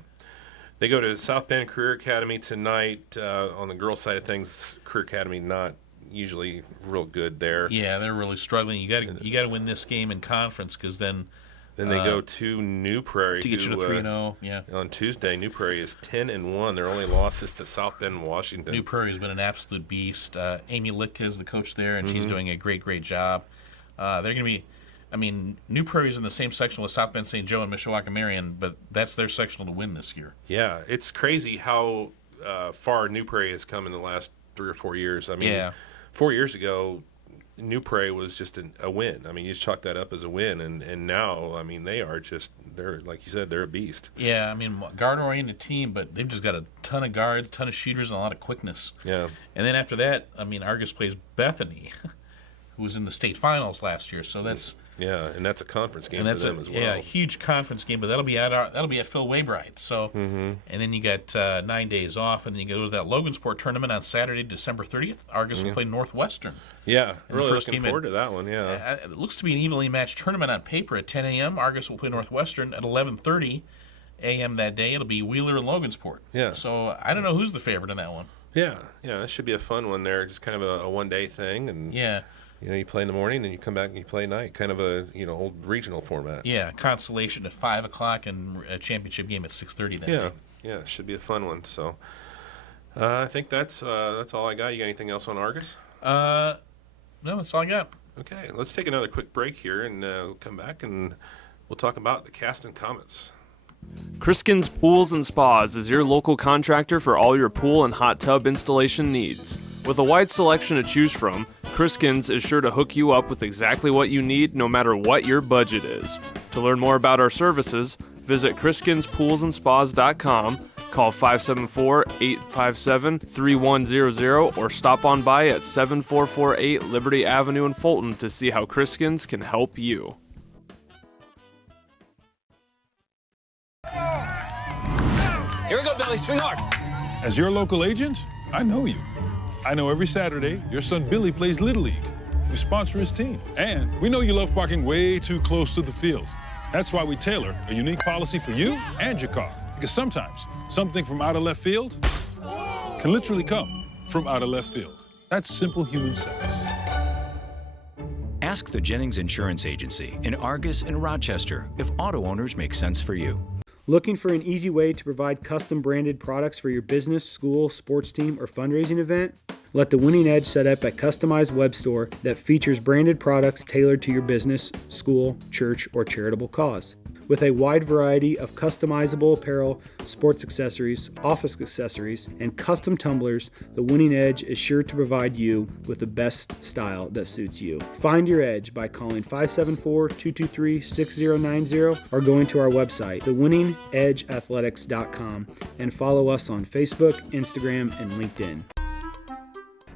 They go to South Bend Career Academy tonight. On the girls' side of things, Career Academy not usually real good there. Yeah, they're really struggling. You got to win this game in conference because then they go to New Prairie to get you to 3-0. Yeah. On Tuesday, New Prairie is 10-1. Their only loss is to South Bend, Washington. New Prairie has been an absolute beast. Amy Litka is the coach there, and she's doing a great job. They're going to be. I mean, New Prairie's in the same section with South Bend St. Joe and Mishawaka Marion, but that's their sectional to win this year. Yeah, it's crazy how far New Prairie has come in the last 3 or 4 years. I mean, 4 years ago, New Prairie was just a win. I mean, you just chalk that up as a win, and now, I mean, they're like you said, they're a beast. Yeah, I mean, guard-oriented team, but they've just got a ton of guards, a ton of shooters, and a lot of quickness. Yeah. And then after that, I mean, Argus plays Bethany, who was in the state finals last year, so that's... Yeah, and that's a conference game for them as well. Yeah, a huge conference game, but that'll be at Phil Waybright. So, and then you got 9 days off, and then you go to that Logansport tournament on Saturday, December 30th. Argus will play Northwestern. Yeah, really looking forward to that one. Yeah, it looks to be an evenly matched tournament on paper. At 10 a.m., Argus will play Northwestern. At 11:30 a.m. that day, it'll be Wheeler and Logansport. Yeah. So I don't know who's the favorite in that one. Yeah, that should be a fun one there. Just kind of a one-day thing, and you play in the morning and you come back and you play at night. Kind of a old regional format. Yeah, consolation at 5 o'clock and a championship game at 6:30 that day. Yeah, it should be a fun one. So I think that's all I got. You got anything else on Argus? No, that's all I got. Okay, let's take another quick break here, and we'll come back and we'll talk about the Caston Comets. Kriskins Pools and Spas is your local contractor for all your pool and hot tub installation needs. With a wide selection to choose from, Kriskins is sure to hook you up with exactly what you need no matter what your budget is. To learn more about our services, visit KriskinsPoolsAndSpas.com, call 574-857-3100, or stop on by at 7448 Liberty Avenue in Fulton to see how Kriskins can help you. Here we go, Billy. Swing hard. As your local agent, I know you. I know every Saturday your son Billy plays Little League. We sponsor his team. And we know you love parking way too close to the field. That's why we tailor a unique policy for you and your car. Because sometimes something from out of left field can literally come from out of left field. That's simple human sense. Ask the Jennings Insurance Agency in Argus and Rochester if auto owners make sense for you. Looking for an easy way to provide custom branded products for your business, school, sports team, or fundraising event? Let the Winning Edge set up a customized web store that features branded products tailored to your business, school, church, or charitable cause. With a wide variety of customizable apparel, sports accessories, office accessories, and custom tumblers, the Winning Edge is sure to provide you with the best style that suits you. Find your edge by calling 574-223-6090 or going to our website, thewinningedgeathletics.com, and follow us on Facebook, Instagram, and LinkedIn.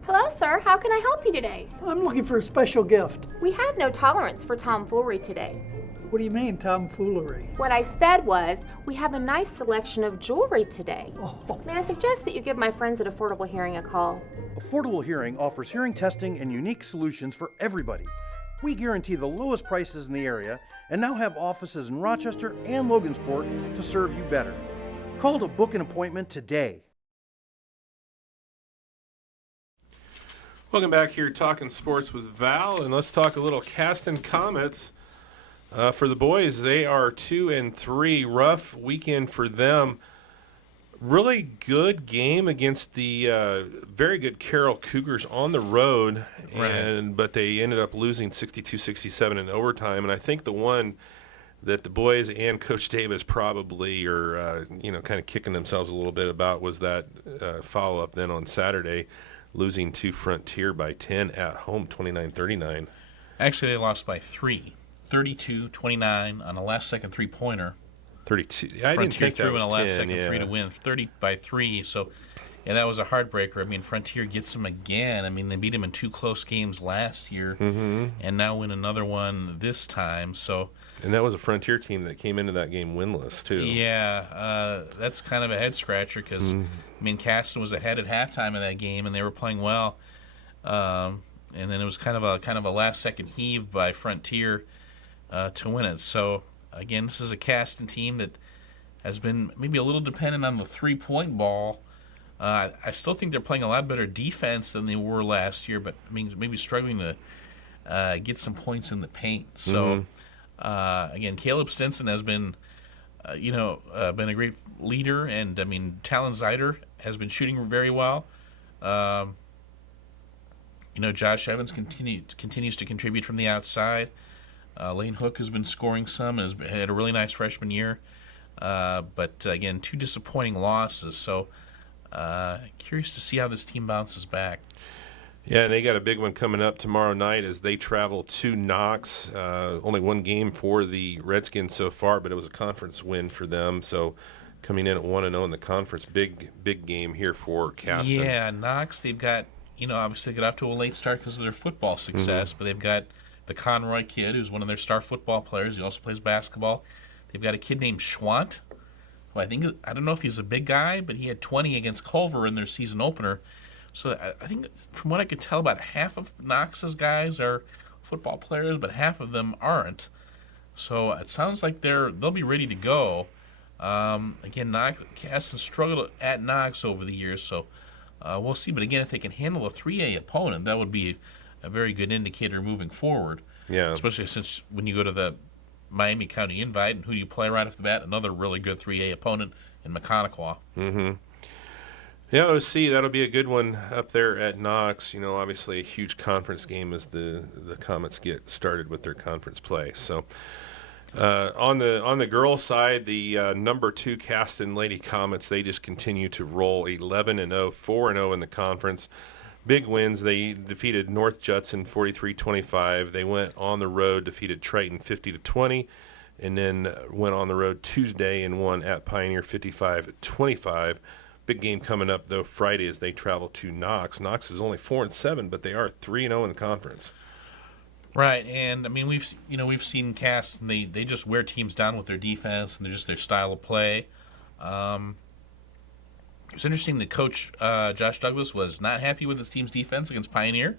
Hello, sir. How can I help you today? I'm looking for a special gift. We have no tolerance for tomfoolery today. What do you mean, tomfoolery? What I said was, we have a nice selection of jewelry today. Oh. May I suggest that you give my friends at Affordable Hearing a call? Affordable Hearing offers hearing testing and unique solutions for everybody. We guarantee the lowest prices in the area and now have offices in Rochester and Logansport to serve you better. Call to book an appointment today. Welcome back here, Talking Sports with Val, and let's talk a little Caston Comets. For the boys, they are 2-3. Rough weekend for them. Really good game against the very good Carroll Cougars on the road, but they ended up losing 62-67 in overtime. And I think the one that the boys and Coach Davis probably are, kind of kicking themselves a little bit about was that follow-up then on Saturday, losing to Frontier by 10 at home, 29-39. Actually, they lost by 3, 32-29 on a last-second three-pointer. 32. I Frontier didn't think that threw was in a 10, last-second three to win, 30 by 3. So, yeah, that was a heartbreaker. I mean, Frontier gets them again. I mean, they beat them in 2 close games last year, and now win another one this time. So, and that was a Frontier team that came into that game winless too. Yeah, that's kind of a head scratcher because I mean, Caston was ahead at halftime of that game, and they were playing well. And then it was kind of a last-second heave by Frontier to win it. So, again, this is a Caston team that has been maybe a little dependent on the three-point ball. I still think they're playing a lot better defense than they were last year, but I mean, maybe struggling to get some points in the paint. So, again, Caleb Stinson has been, been a great leader, and I mean, Talon Zeider has been shooting very well. Josh Evans continues to contribute from the outside. Lane Hook has been scoring some and has had a really nice freshman year. But again, 2 disappointing losses. So curious to see how this team bounces back. Yeah, and they got a big one coming up tomorrow night as they travel to Knox. Only 1 game for the Redskins so far, but it was a conference win for them. So coming in at 1-0 in the conference, big game here for Caston. Yeah, Knox, they've got, obviously they got off to a late start because of their football success, but they've got the Conroy kid, who's one of their star football players. He also plays basketball. They've got a kid named Schwant, who I don't know if he's a big guy, but he had 20 against Culver in their season opener. So I think from what I could tell, about half of Knox's guys are football players, but half of them aren't. So it sounds like they'll be ready to go. Again, Caston struggled at Knox over the years, so we'll see. But again, if they can handle a 3A opponent, that would be a very good indicator moving forward. Yeah. Especially since when you go to the Miami County Invite and who do you play right off the bat? Another really good 3A opponent in Mechanicawa. Yeah, let's see. That'll be a good one up there at Knox. Obviously a huge conference game as the Comets get started with their conference play. So on the girls' side, the number 2 Caston Lady Comets, they just continue to roll 11-0, 4-0 in the conference. big wins. They defeated North Judson 43-25. They went on the road, defeated Triton 50-20, and then went on the road Tuesday and won at Pioneer 55-25. Big game coming up though Friday as they travel to Knox. Knox is only 4-7, but they are 3-0 in conference. Right, and I mean we've seen Cass, and they just wear teams down with their defense and their style of play. It's interesting that Coach Josh Douglas was not happy with his team's defense against Pioneer,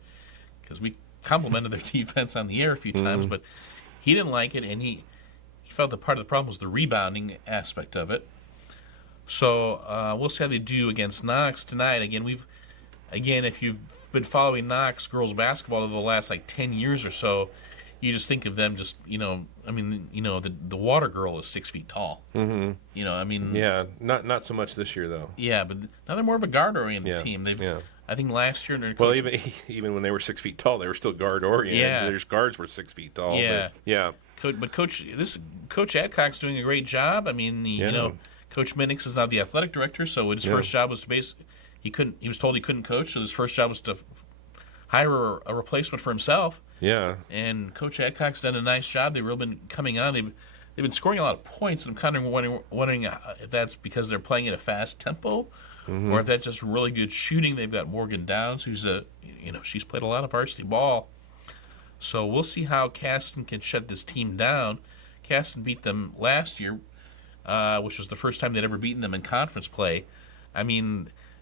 because we complimented their defense on the air a few times, but he didn't like it, and he felt that part of the problem was the rebounding aspect of it. So we'll see how they do against Knox tonight. Again, if you've been following Knox girls basketball over the last 10 years or so, you just think of them the water girl is 6 feet tall. Mm-hmm. Yeah, not so much this year though. Yeah, but now they're more of a guard-oriented team. I think last year, even when they were 6 feet tall, they were still guard-oriented. Yeah, their guards were 6 feet tall. Yeah, but Coach Adcock's doing a great job. Coach Minix is now the athletic director, so his first job was to he was told he couldn't coach, so his first job was to hire a replacement for himself. Yeah. And Coach Adcock's done a nice job. They've really been coming on. They've been scoring a lot of points, and I'm kind of wondering if that's because they're playing at a fast tempo, or if that's just really good shooting. They've got Morgan Downs, who's she's played a lot of varsity ball. So we'll see how Caston can shut this team down. Caston beat them last year, which was the first time they'd ever beaten them in conference play.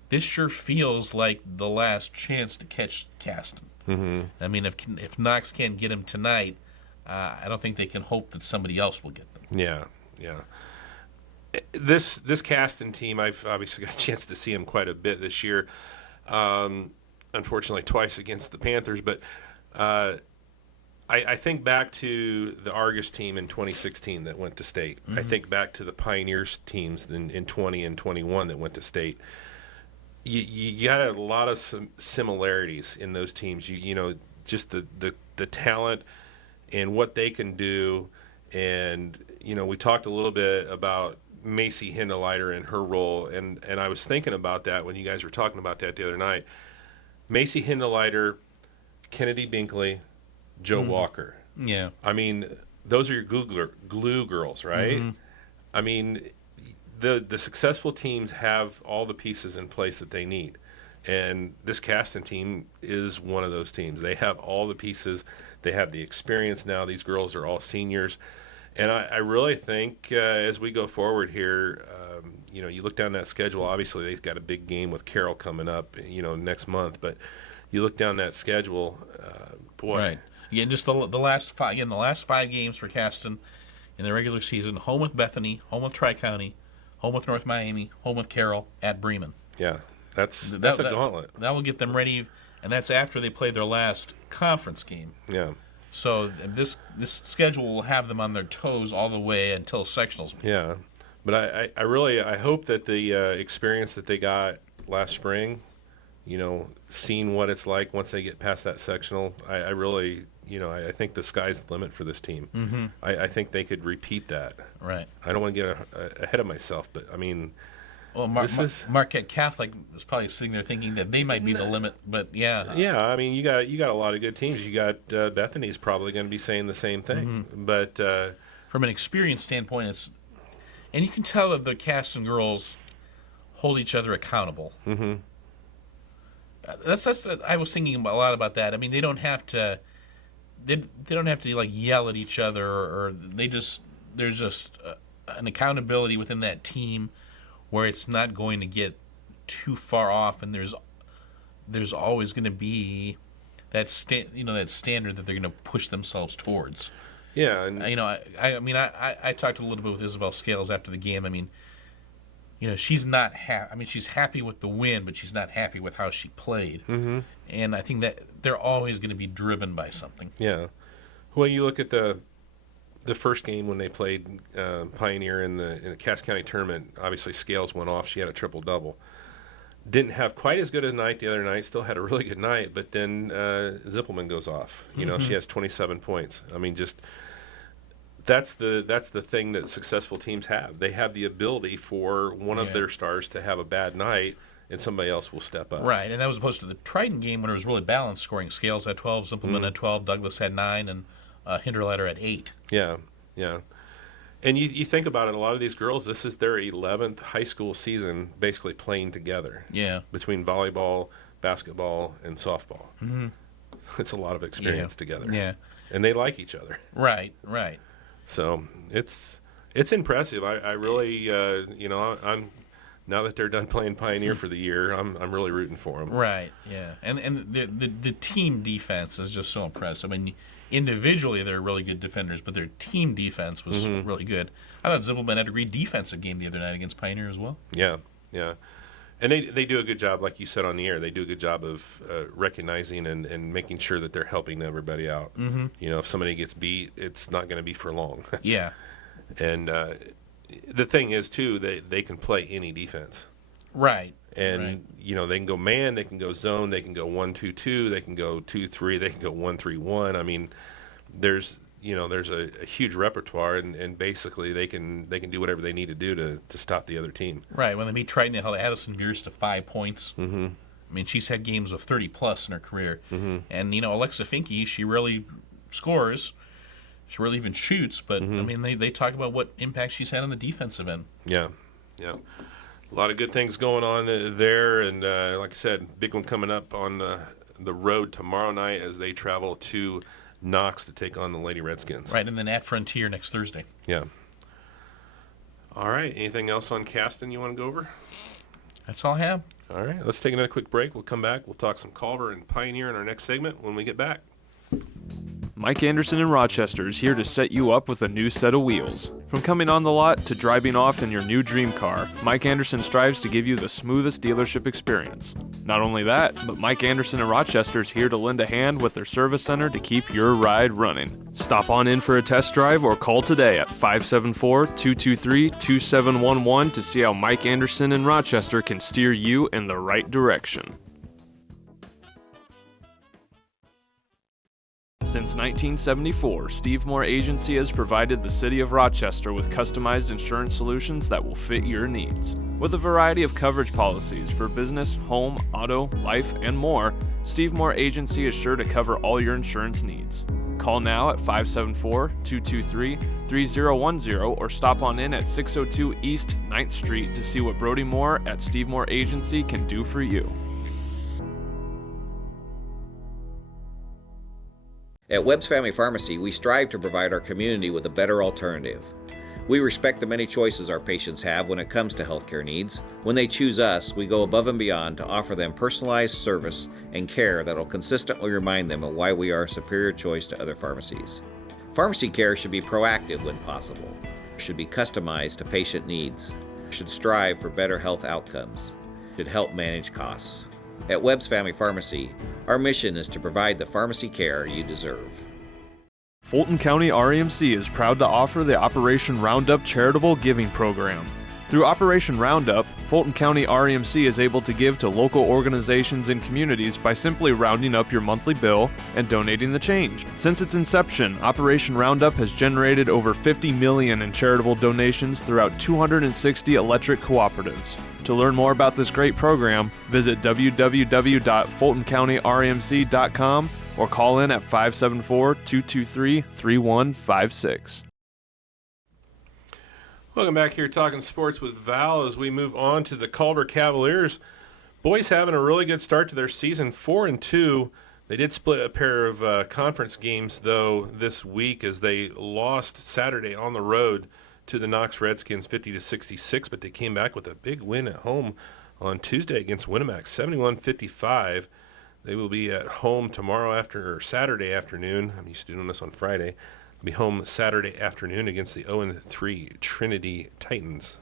This sure feels like the last chance to catch Caston. Mm-hmm. If Knox can't get him tonight, I don't think they can hope that somebody else will get them. Yeah. This Caston team, I've obviously got a chance to see them quite a bit this year. Unfortunately, twice against the Panthers, but I think back to the Argus team in 2016 that went to state. I think back to the Pioneers teams in 20 and 21 that went to state. You got a lot of similarities in those teams. Just the talent and what they can do. And, we talked a little bit about Macy Hindeleiter and her role. And I was thinking about that when you guys were talking about that the other night. Macy Hindeleiter, Kennedy Binkley, Joe Walker. Yeah. Those are your glue girls, right? The successful teams have all the pieces in place that they need. And this Caston team is one of those teams. They have all the pieces. They have the experience now. These girls are all seniors. And I really think as we go forward here, you look down that schedule. Obviously, they've got a big game with Carroll coming up, next month. But you look down that schedule, boy. Right. Again, just the last five games for Caston in the regular season: home with Bethany, home with Tri-County, home with North Miami, home with Carroll, at Bremen. Yeah, that's a gauntlet. That will get them ready, and that's after they play their last conference game. Yeah. So this schedule will have them on their toes all the way until sectionals. Yeah, but I hope that the experience that they got last spring, seeing what it's like once they get past that sectional, I really, I think the sky's the limit for this team. Mm-hmm. I think they could repeat that. Right. I don't want to get ahead of myself, but well, Marquette Catholic is probably sitting there thinking that they might be the limit, but yeah. Yeah, you got a lot of good teams. You got Bethany's probably going to be saying the same thing, but from an experience standpoint, and you can tell that the Caston girls hold each other accountable. Mm-hmm. That's I was thinking a lot about that. They don't have to. They don't have to yell at each other, or there's just an accountability within that team where it's not going to get too far off, and there's always going to be that standard that they're going to push themselves towards. Yeah, and I talked a little bit with Isabel Scales after the game. She's not happy. She's happy with the win, but she's not happy with how she played. Mm-hmm. And I think that they're always going to be driven by something. Yeah. Well, you look at the first game when they played Pioneer in the Cass County tournament. Obviously, Scales went off. She had a triple-double. Didn't have quite as good a night the other night. Still had a really good night, but then Zippelman goes off. She has 27 points. That's the thing that successful teams have. They have the ability for one of their stars to have a bad night, and somebody else will step up. Right, and that was opposed to the Triton game when it was really balanced scoring. Scales had 12, Zimpelman had 12, Douglas had 9, and Hinderleiter had 8. Yeah, yeah. And you think about it, a lot of these girls, this is their 11th high school season basically playing together. Yeah. Between volleyball, basketball, and softball. Mm-hmm. It's a lot of experience together. Yeah. And they like each other. Right. So it's impressive. I really, I'm now that they're done playing Pioneer for the year, I'm really rooting for them. Right, yeah. And the team defense is just so impressive. I mean, individually they're really good defenders, but their team defense was really good. I thought Zimpelman had a great defensive game the other night against Pioneer as well. Yeah, yeah. And they do a good job, like you said on the air. They do a good job of recognizing and making sure that they're helping everybody out. Mm-hmm. You know, if somebody gets beat, it's not going to be for long. Yeah. And the thing is, too, they can play any defense. Right. And, they can go man, they can go zone, they can go 1-2-2, they can go 2-3, they can go 1-3-1. I mean, there's a huge repertoire, and basically they can do whatever they need to do to stop the other team. Right. When they beat Triton, they held Addison Mears to 5 points. Mm-hmm. I mean, she's had games of 30-plus in her career. Mm-hmm. And, Alexa Finke, she really scores. She really even shoots. But, I mean, they talk about what impact she's had on the defensive end. Yeah, yeah. A lot of good things going on there. And like I said, big one coming up on the road tomorrow night as they travel to Knox to take on the Lady Redskins. Right, and then at Frontier next Thursday. Yeah. All right. Anything else on Caston you want to go over? That's all I have. All right. Let's take another quick break. We'll come back. We'll talk some Culver and Pioneer in our next segment when we get back. Mike Anderson in Rochester is here to set you up with a new set of wheels. From coming on the lot to driving off in your new dream car, Mike Anderson strives to give you the smoothest dealership experience. Not only that, but Mike Anderson in Rochester is here to lend a hand with their service center to keep your ride running. Stop on in for a test drive or call today at 574-223-2711 to see how Mike Anderson in Rochester can steer you in the right direction. Since 1974, Steve Moore Agency has provided the City of Rochester with customized insurance solutions that will fit your needs. With a variety of coverage policies for business, home, auto, life, and more, Steve Moore Agency is sure to cover all your insurance needs. Call now at 574-223-3010 or stop on in at 602 East 9th Street to see what Brody Moore at Steve Moore Agency can do for you. At Webb's Family Pharmacy, we strive to provide our community with a better alternative. We respect the many choices our patients have when it comes to healthcare needs. When they choose us, we go above and beyond to offer them personalized service and care that will consistently remind them of why we are a superior choice to other pharmacies. Pharmacy care should be proactive when possible, should be customized to patient needs, should strive for better health outcomes, should help manage costs. At Webb's Family Pharmacy, our mission is to provide the pharmacy care you deserve. Fulton County REMC is proud to offer the Operation Roundup Charitable Giving Program. Through Operation Roundup, Fulton County REMC is able to give to local organizations and communities by simply rounding up your monthly bill and donating the change. Since its inception, Operation Roundup has generated over $50 million in charitable donations throughout 260 electric cooperatives. To learn more about this great program, visit www.fultoncountyrmc.com or call in at 574-223-3156. Welcome back here talking sports with Val as we move on to the Culver Cavaliers. Boys having a really good start to their season, 4-2. They did split a pair of conference games, though, this week as they lost Saturday on the road to the Knox Redskins 50-66, but they came back with a big win at home on Tuesday against Winnemac, 71-55. They will be at home Saturday afternoon. I'm used to doing this on Friday. They'll be home Saturday afternoon against the 0-3 Trinity Titans.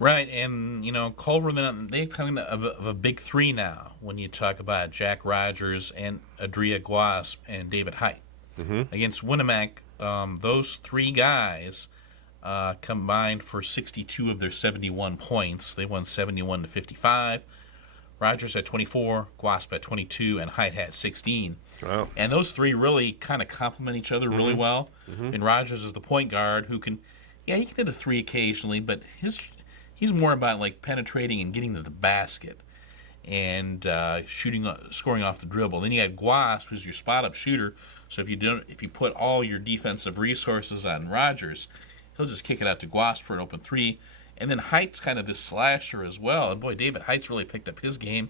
Right, and, Culver, they're coming of a big three now when you talk about Jack Rogers and Adria Guasp and David Height. Mm-hmm. Against Winnemac, those three guys combined for 62 of their 71 points. They won 71-55. Rogers had 24, Guasp had 22, and Height had 16. Wow. And those three really kind of complement each other really well. Mm-hmm. And Rogers is the point guard who can, he can hit a three occasionally, but his He's more about like penetrating and getting to the basket and scoring off the dribble. Then you got Guasp, who's your spot-up shooter. So if you put all your defensive resources on Rogers, he'll just kick it out to Guasp for an open three. And then Height's kind of this slasher as well. And boy, David Height's really picked up his game.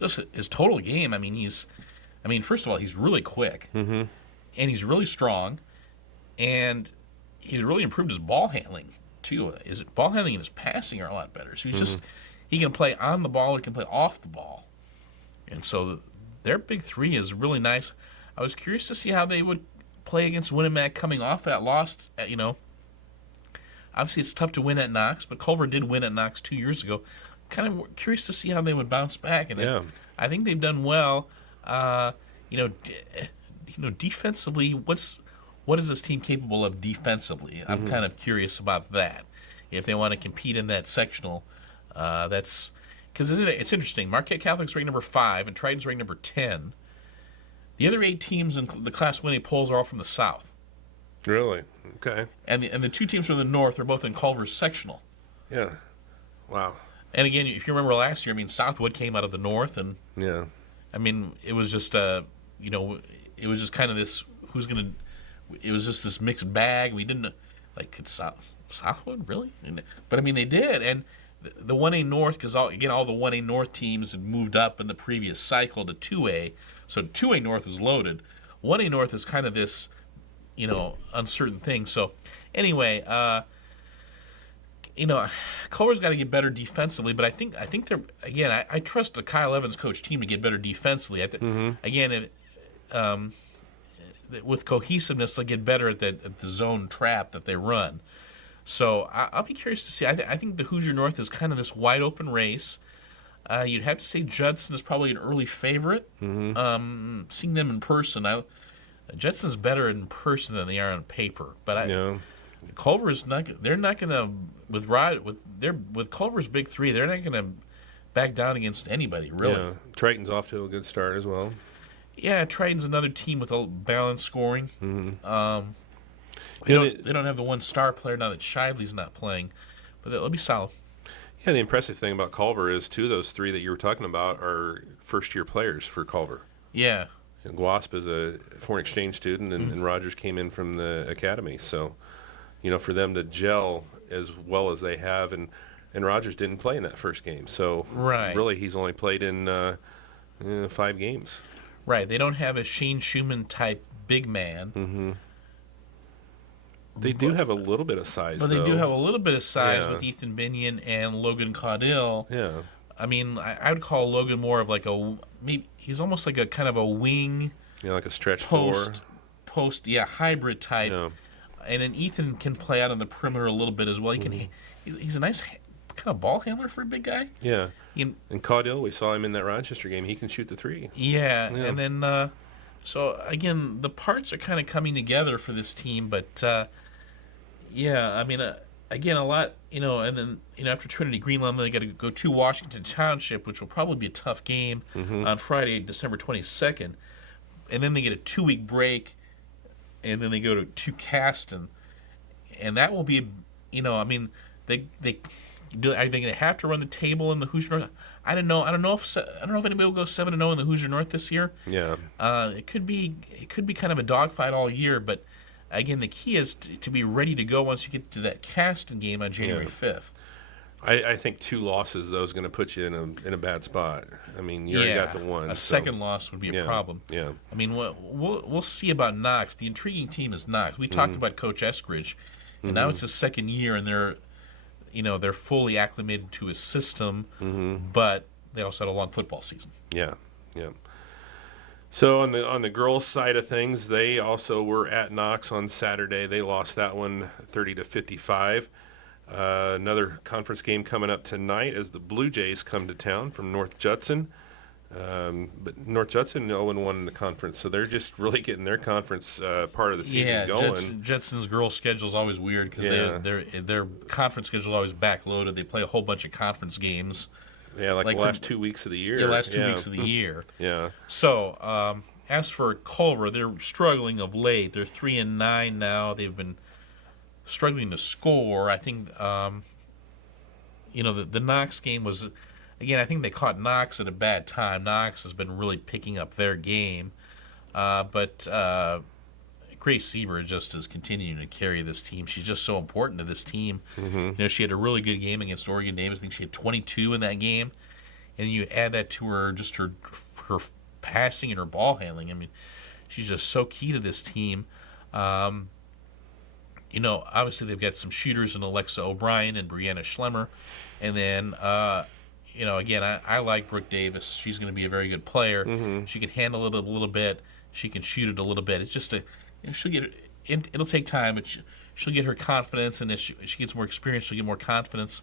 Just his total game. I mean, first of all, he's really quick, and he's really strong, and he's really improved his ball handling too. His ball handling and his passing are a lot better. So he can play on the ball, or he can play off the ball, and so their big three is really nice. I was curious to see how they would play against Winnemac coming off that loss. Obviously it's tough to win at Knox, but Culver did win at Knox 2 years ago. Kind of curious to see how they would bounce back, and I think they've done well. Defensively, what is this team capable of defensively? I'm kind of curious about that. If they want to compete in that sectional, that's because it's interesting. Marquette Catholic's ranked number 5, and Triton's ranked number 10. The other 8 teams in the Class 1A polls are all from the South. Really? Okay. And the 2 teams from the North are both in Culver's sectional. Yeah. Wow. And again, if you remember last year, Southwood came out of the North, and yeah, it was just it was just kind of this it was just this mixed bag. We didn't could Southwood really, but they did, and the 1A North, because all the 1A North teams had moved up in the previous cycle to 2A, so 2A North is loaded. 1A North is kind of this uncertain thing. So anyway, Culver's got to get better defensively, but I think they're, again, I trust the Kyle Evans coach team to get better defensively. Again, with cohesiveness, they'll get better at the zone trap that they run. So I'll be curious to see. I think the Hoosier North is kind of this wide open race. You'd have to say Judson is probably an early favorite. Seeing them in person, Judson's better in person than they are on paper. But Culver is not. They're not going to with Culver's big three. They're not going to back down against anybody, really. Yeah. Triton's off to a good start as well. Yeah, Triton's another team with a balanced scoring. They don't have the one star player now that Shively's not playing, but they'll be solid. Yeah, the impressive thing about Culver is those 3 that you were talking about are first-year players for Culver. Yeah. And Guasp is a foreign exchange student, and Rogers came in from the academy. So, for them to gel as well as they have, and Rogers didn't play in that first game. So, really, he's only played in 5 games. Right. They don't have a Shane Schumann type big man. They do have a little bit of size, but they do have a little bit of size with Ethan Binion and Logan Caudill. Yeah. I would call Logan more of he's almost like a kind of a wing. Yeah, like a stretch post, hybrid type. Yeah. And then Ethan can play out on the perimeter a little bit as well. He's a nice kind of ball handler for a big guy. Yeah. And Caudill, we saw him in that Rochester game. He can shoot the 3. Yeah. And then, so again, the parts are kind of coming together for this team, but again, a lot, and then, after Trinity Greenlawn, they got to go to Washington Township, which will probably be a tough game on Friday, December 22nd. And then they get a 2-week break, and then they go to Caston. And that will be, are they going to have to run the table in the Hoosier North? I don't know if anybody will go 7-0 in the Hoosier North this year. Yeah. It could be kind of a dogfight all year, but again, the key is to be ready to go once you get to that Caston game on January 5th. I think 2 losses, though, is going to put you in a bad spot. You already got the one. Second loss would be a problem. Yeah. We'll see about Knox. The intriguing team is Knox. We talked about Coach Eskridge, and now it's his second year, and they're fully acclimated to his system, but they also had a long football season. Yeah. So on the girls' side of things, they also were at Knox on Saturday. They lost that one 30-55. Another conference game coming up tonight as the Blue Jays come to town from North Judson. But North Judson 0-1 in the conference, so they're just really getting their conference part of the season going. Judson's girls' schedule is always weird because their conference schedule is always backloaded. They play a whole bunch of conference games. Yeah, like the last 2 weeks of the year. Yeah, last 2 weeks of the year. Yeah. So, as for Culver, they're struggling of late. They're 3-9 now. They've been struggling to score. I think the Knox game was, again, I think they caught Knox at a bad time. Knox has been really picking up their game, but Grace Sieber just is continuing to carry this team. She's just so important to this team. She had a really good game against Oregon Davis. I think she had 22 in that game, and you add that to her passing and her ball handling. I mean, she's just so key to this team. Obviously they've got some shooters in Alexa O'Brien and Brianna Schlemmer. And then, again, I like Brooke Davis. She's going to be a very good player. She can handle it a little bit. She can shoot it a little bit. It's just she'll get it. It'll take time, but she'll get her confidence. And as she gets more experience, she'll get more confidence.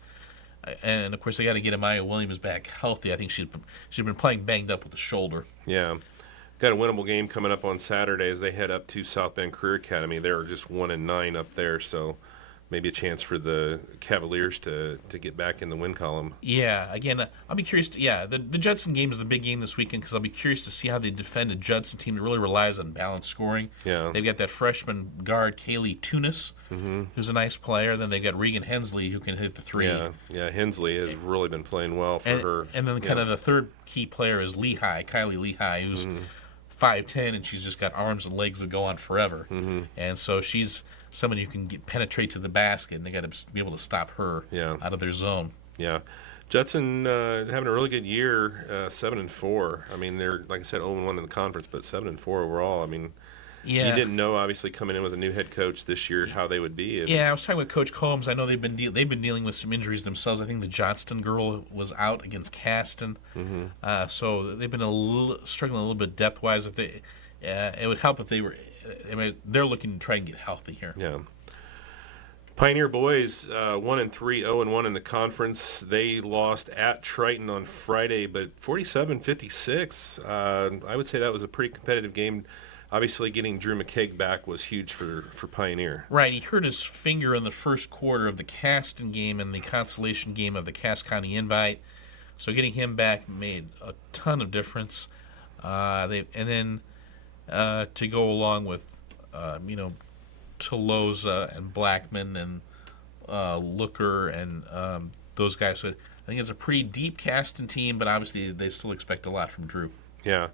And, of course, they got to get Amaya Williams back healthy. I think she's been playing banged up with the shoulder. Yeah. Got a winnable game coming up on Saturday as they head up to South Bend Career Academy. They're just 1-9 up there, so maybe a chance for the Cavaliers to get back in the win column. Yeah, again, I'll be curious. The Judson game is the big game this weekend because I'll be curious to see how they defend a Judson team that really relies on balanced scoring. Yeah. They've got that freshman guard, Kaylee Tunis, who's a nice player. Then they've got Regan Hensley, who can hit the three. Yeah, Hensley has really been playing well for her. And then kind of the third key player is Kylie Lehigh, who's 5'10", and she's just got arms and legs that go on forever. And so she's somebody who can penetrate to the basket, and they got to be able to stop her out of their zone. Yeah. Judson having a really good year, 7-4. I mean, they're, like I said, 0-1 in the conference, but 7-4 overall. I mean, you didn't know, obviously, coming in with a new head coach this year how they would be. I was talking with Coach Combs. I know they've been dealing with some injuries themselves. I think the Johnston girl was out against Caston, so they've been struggling a little bit depth-wise. If it would help if they were. I mean, they're looking to try and get healthy here. Yeah. Pioneer boys 1-3, 0-1 in the conference. They lost at Triton on Friday, but 47-56. I would say that was a pretty competitive game. Obviously, getting Drew McCaig back was huge for Pioneer. Right. He hurt his finger in the first quarter of the Caston game and the consolation game of the Cass County Invite. So getting him back made a ton of difference. To go along with, Tolosa and Blackman and Looker and those guys. So I think it's a pretty deep Caston team, but obviously they still expect a lot from Drew. Yeah.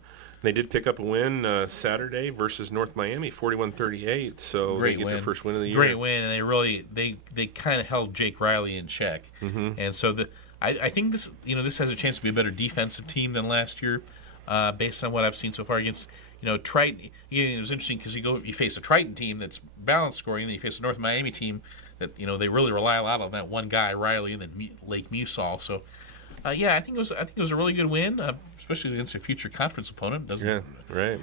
They did pick up a win Saturday versus North Miami, 41-38. So Great they get win. their first win of the year. Great win, and they kind of held Jake Riley in check. And so I think this has a chance to be a better defensive team than last year, based on what I've seen so far against Triton. It was interesting because you face a Triton team that's balanced scoring, and then you face a North Miami team that they really rely a lot on that one guy Riley, and then Lake Musall. So. I think it was a really good win, especially against a future conference opponent. Doesn't hurt,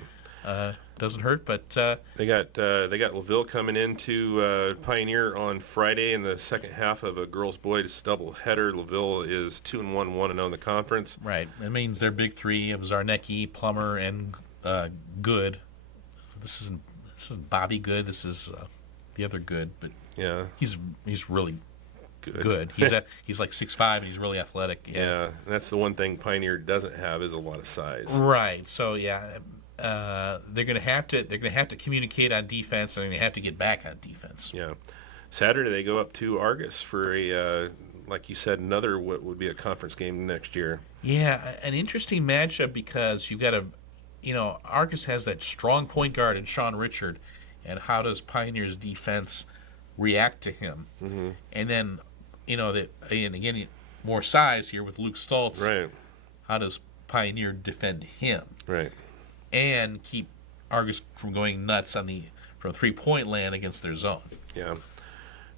but they got LaVille coming into Pioneer on Friday in the second half of a girls-boys doubleheader. LaVille is 2-1, 1-0 in the conference. Right. It means their big three of Zarnecki, Plummer, and Good. This isn't Bobby Good. This is the other Good, but he's really good. He's like 6'5", and he's really athletic. Yeah, and that's the one thing Pioneer doesn't have is a lot of size. Right. So they're gonna have to communicate on defense, and they're gonna have to get back on defense. Yeah. Saturday they go up to Argus for a like you said, another what would be a conference game next year. Yeah, an interesting matchup because you've got Argus has that strong point guard in Sean Richard, and how does Pioneer's defense react to him? And then. And again, more size here with Luke Stoltz. Right. How does Pioneer defend him? Right. And keep Argus from going nuts from 3-point land against their zone. Yeah.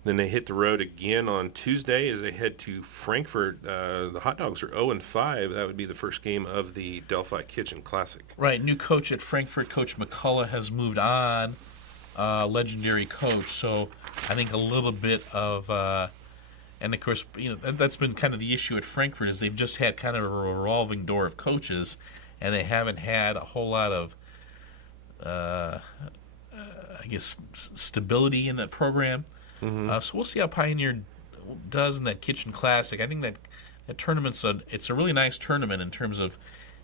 Then they hit the road again on Tuesday as they head to Frankfort. The Hot Dogs are 0-5. That would be the first game of the Delphi Kitchen Classic. Right. New coach at Frankfort, Coach McCullough, has moved on. Legendary coach. So I think a little bit of... And, of course, that's been kind of the issue at Frankfort is they've just had kind of a revolving door of coaches, and they haven't had a whole lot of, stability in that program. So we'll see how Pioneer does in that Kitchen Classic. I think that tournament's it's a really nice tournament in terms of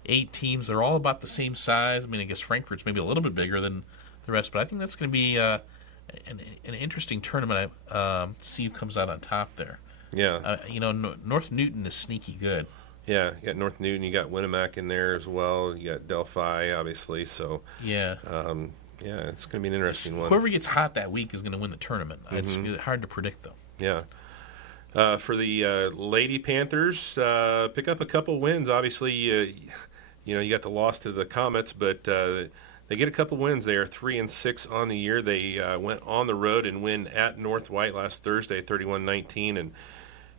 8 teams. They're all about the same size. I mean, I guess Frankfort's maybe a little bit bigger than the rest, but I think that's going to be an interesting tournament. See who comes out on top there. Yeah. North Newton is sneaky good. Yeah, you got North Newton, you got Winnemac in there as well. You got Delphi, obviously. So yeah, it's going to be an interesting one. Whoever gets hot that week is going to win the tournament. It's hard to predict, though. Yeah. For the Lady Panthers, pick up a couple wins. Obviously, you got the loss to the Comets, but they get a couple wins. They are 3-6 on the year. They went on the road and win at North White last Thursday, 31-19, and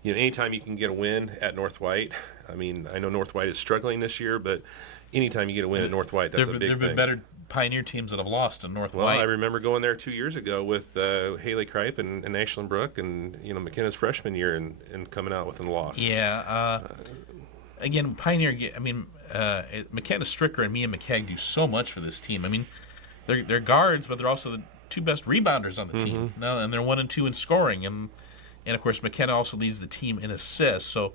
anytime you can get a win at North White, I mean, I know North White is struggling this year, but anytime you get a win at North White, that's a big thing. There have been better Pioneer teams that have lost in North White. Well, I remember going there 2 years ago with Haley Kripe and Ashlyn Brook and, McKenna's freshman year and coming out with a loss. Yeah. Again, Pioneer, McKenna Stricker and Mia McKegg do so much for this team. I mean, they're guards, but they're also the two best rebounders on the team. Now, and they're 1 and 2 in scoring. And of course, McKenna also leads the team in assists. So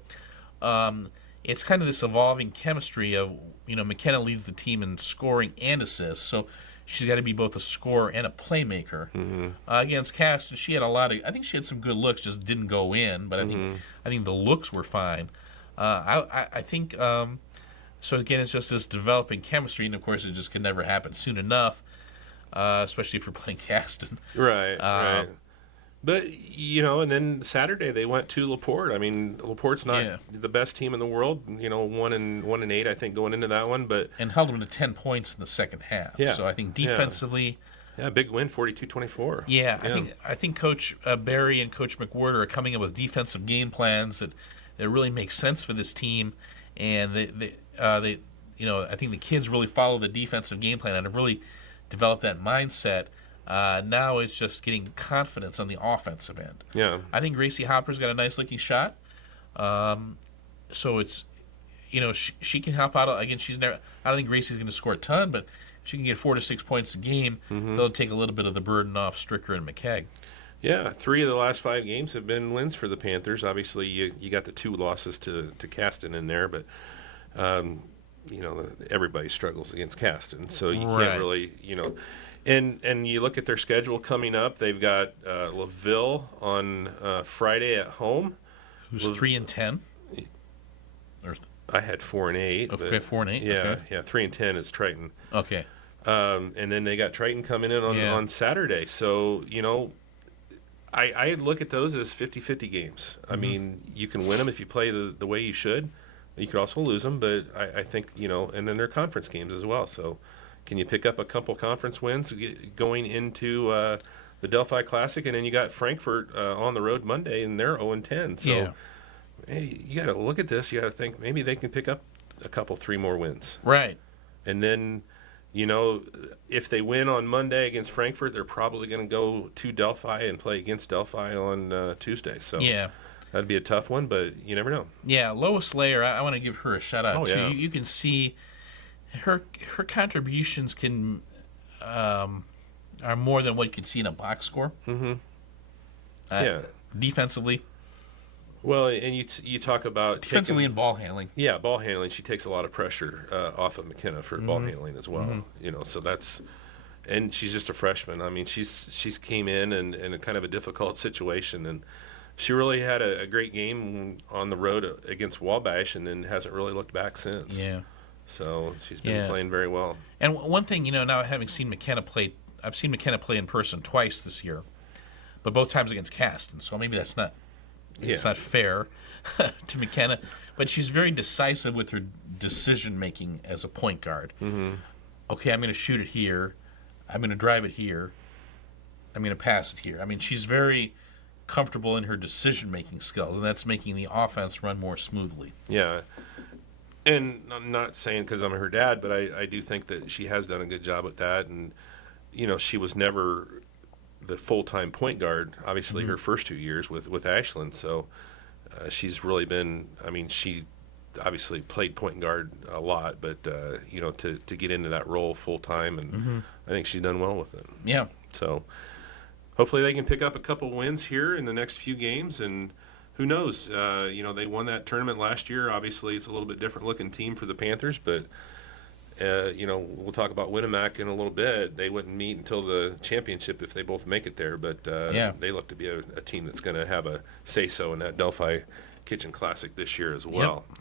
it's kind of this evolving chemistry of, McKenna leads the team in scoring and assists. So she's got to be both a scorer and a playmaker. Against Caston, she had I think she had some good looks, just didn't go in. But I think the looks were fine. I think, so again, it's just this developing chemistry. And of course, it just can never happen soon enough, especially if you're playing Caston. Right. But, and then Saturday they went to LaPorte. I mean, LaPorte's not the best team in the world. 1 and 8, I think, going into that one. And held them to 10 points in the second half. Yeah. So I think defensively. Yeah, big win, 42-24. Yeah, I think Coach Barry and Coach McWhirter are coming up with defensive game plans that really make sense for this team. And I think the kids really follow the defensive game plan and have really developed that mindset. Now it's just getting confidence on the offensive end. Yeah, I think Gracie Hopper's got a nice looking shot. So it's, she can help out. Again, I don't think Gracie's going to score a ton, but if she can get 4 to 6 points a game, they'll take a little bit of the burden off Stricker and McKegg. Yeah, 3 of the last 5 games have been wins for the Panthers. Obviously, you got the 2 losses to Caston in there, but everybody struggles against Caston, so you can't really, And you look at their schedule coming up. They've got LaVille on Friday at home. Who's 3-10? I had 4 and 8. Okay, 4 and 8. Yeah, okay. yeah. 3 and 10 is Triton. Okay. And then they got Triton coming in on Saturday. So I look at those as 50-50 games. I mean, you can win them if you play the way you should. You could also lose them, but I think and then they're conference games as well. So. Can you pick up a couple conference wins going into the Delphi Classic? And then you got Frankfurt on the road Monday, and they're 0-10. So, hey, you got to look at this. You got to think maybe they can pick up a couple, 3 more wins. Right. And then, if they win on Monday against Frankfurt, they're probably going to go to Delphi and play against Delphi on Tuesday. So that'd be a tough one, but you never know. Yeah, Lois Layer, I want to give her a shout-out, too. Yeah. You can see... Her contributions are more than what you could see in a box score. Defensively. Well, and you talk about defensively and ball handling. Yeah, ball handling. She takes a lot of pressure off of McKenna for ball handling as well. So that's, and she's just a freshman. I mean, she's came in a kind of a difficult situation, and she really had a great game on the road against Wabash, and then hasn't really looked back since. Yeah. So she's been playing very well. And one thing, now having seen McKenna play, I've seen McKenna play in person twice this year, but both times against Caston. So maybe that's not, it's not fair to McKenna. But she's very decisive with her decision making as a point guard. Okay, I'm going to shoot it here. I'm going to drive it here. I'm going to pass it here. I mean, she's very comfortable in her decision making skills, and that's making the offense run more smoothly. Yeah. And I'm not saying because I'm her dad, but I do think that she has done a good job with that. And, she was never the full-time point guard, obviously, her first 2 years with Ashlyn. So she's really been, she obviously played point guard a lot, but, to get into that role full-time, and I think she's done well with it. Yeah. So hopefully they can pick up a couple wins here in the next few games, and who knows? They won that tournament last year. Obviously, it's a little bit different looking team for the Panthers, but we'll talk about Winnemac in a little bit. They wouldn't meet until the championship if they both make it there, but they look to be a team that's going to have a say-so in that Delphi Kitchen Classic this year as well. Yep.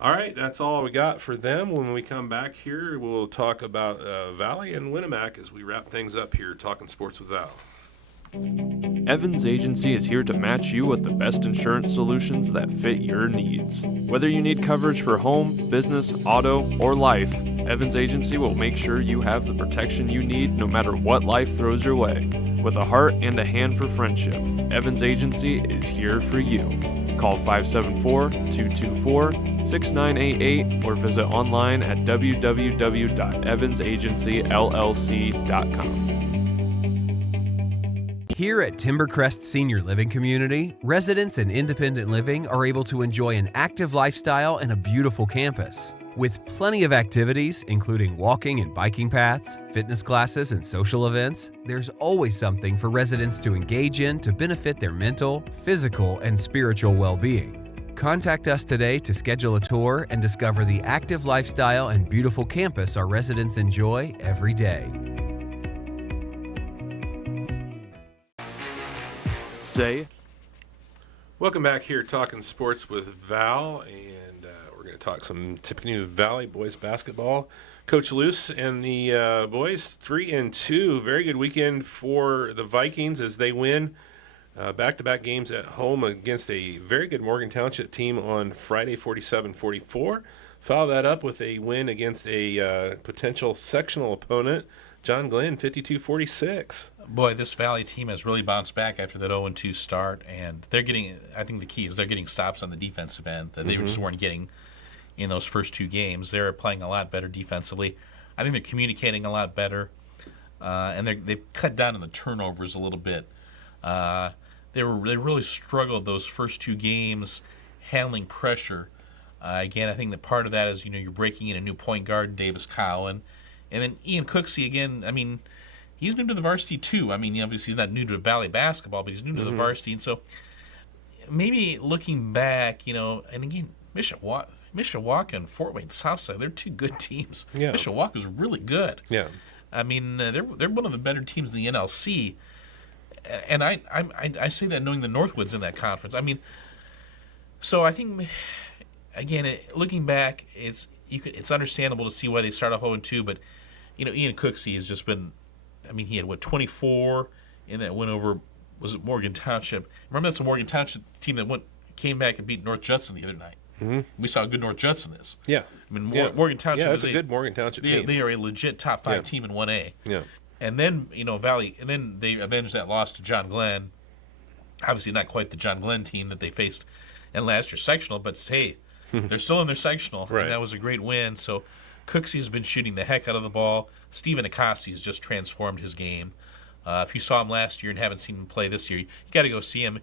All right, that's all we got for them. When we come back here, we'll talk about Valley and Winnemac as we wrap things up here, Talking Sports with Val. Evans Agency is here to match you with the best insurance solutions that fit your needs. Whether you need coverage for home, business, auto, or life, Evans Agency will make sure you have the protection you need no matter what life throws your way. With a heart and a hand for friendship, Evans Agency is here for you. Call 574-224-6988 or visit online at www.evansagencyllc.com. Here at Timbercrest Senior Living Community, residents in independent living are able to enjoy an active lifestyle and a beautiful campus. With plenty of activities, including walking and biking paths, fitness classes, and social events, there's always something for residents to engage in to benefit their mental, physical, and spiritual well-being. Contact us today to schedule a tour and discover the active lifestyle and beautiful campus our residents enjoy every day. Welcome back here, Talking Sports with Val, and we're going to talk some Tippecanoe Valley boys basketball. Coach Luce and the boys 3-2. Very good weekend for the Vikings as they win back-to-back games at home against a very good Morgan Township team on Friday, 47-44. Follow that up with a win against a potential sectional opponent, John Glenn, 52-46. Boy, this Valley team has really bounced back after that 0-2 start, and they're getting, I think the key is they're getting stops on the defensive end that they just weren't getting in those first two games. They're playing a lot better defensively. I think they're communicating a lot better, and they've cut down on the turnovers a little bit. They really struggled those first two games handling pressure. Again, I think that part of that is, you're breaking in a new point guard, Davis Cowan, and then Ian Cooksey, again, I mean, he's new to the varsity too. I mean, obviously he's not new to Valley basketball, but he's new to the varsity. And so maybe looking back, and again, Mishawaka and Fort Wayne Southside, they're two good teams. Yeah. Mishawaka's really good. Yeah. I mean, they're one of the better teams in the NLC. And I say that knowing the Northwoods in that conference. I mean, so I think, again, looking back, it's understandable to see why they start off 0-2, but, Ian Cooksey has just been, I mean, he had, 24 in that win over, was it Morgan Township? Remember, that's a Morgan Township team that came back and beat North Judson the other night. Mm-hmm. We saw how good North Judson is. Yeah. I mean, Morgan Township is a good Morgan Township team. They are a legit top 5 team in 1A. Yeah. And then, Valley, and then they avenged that loss to John Glenn. Obviously not quite the John Glenn team that they faced in last year's sectional, but hey, they're still in their sectional, and that was a great win. So Cooksey has been shooting the heck out of the ball. Stephen Akasi has just transformed his game. If you saw him last year and haven't seen him play this year, you got to go see him.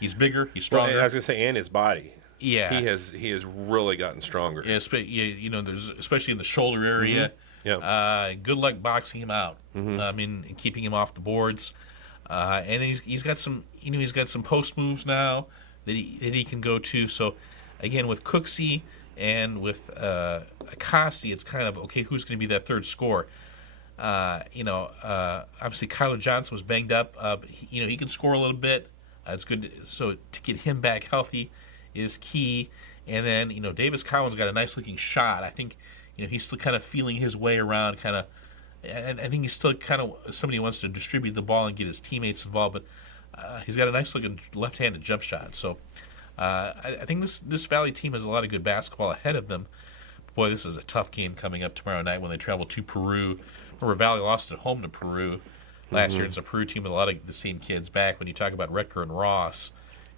He's bigger, he's stronger. Well, I was going to say, and his body. Yeah, he has really gotten stronger. Yeah, there's especially in the shoulder area. Mm-hmm. Yeah. Good luck boxing him out. Mm-hmm. I mean, keeping him off the boards. And then he's got some, he's got some post moves now that he can go to. So, again, with Cooksey and with Akasi, it's kind of okay. Who's going to be that third scorer? Obviously Kyler Johnson was banged up. He can score a little bit. It's good. So to get him back healthy is key. And then Davis Cowan's got a nice looking shot. I think he's still kind of feeling his way around. I think he's still kind of somebody who wants to distribute the ball and get his teammates involved. But he's got a nice looking left-handed jump shot. So I think this Valley team has a lot of good basketball ahead of them. Boy, this is a tough game coming up tomorrow night when they travel to Peru. Remember, Valley lost at home to Peru last year. It's a Peru team with a lot of the same kids back. When you talk about Retker and Ross,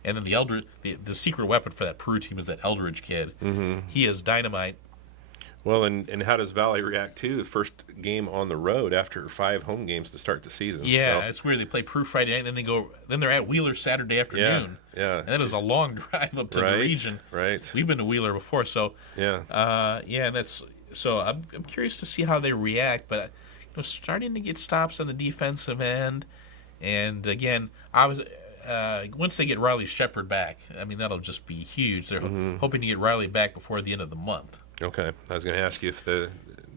and then the secret weapon for that Peru team is that Eldridge kid. Mm-hmm. He is dynamite. Well, and how does Valley react to the first game on the road after 5 home games to start the season? Yeah, it's weird. They play Peru Friday night, and then they're at Wheeler Saturday afternoon. Yeah. And that is a long drive up to the region. Right. We've been to Wheeler before, so that's so. I'm curious to see how they react, but starting to get stops on the defensive end, and again, once they get Riley Shepard back, I mean that'll just be huge. They're hoping to get Riley back before the end of the month. Okay, I was going to ask you if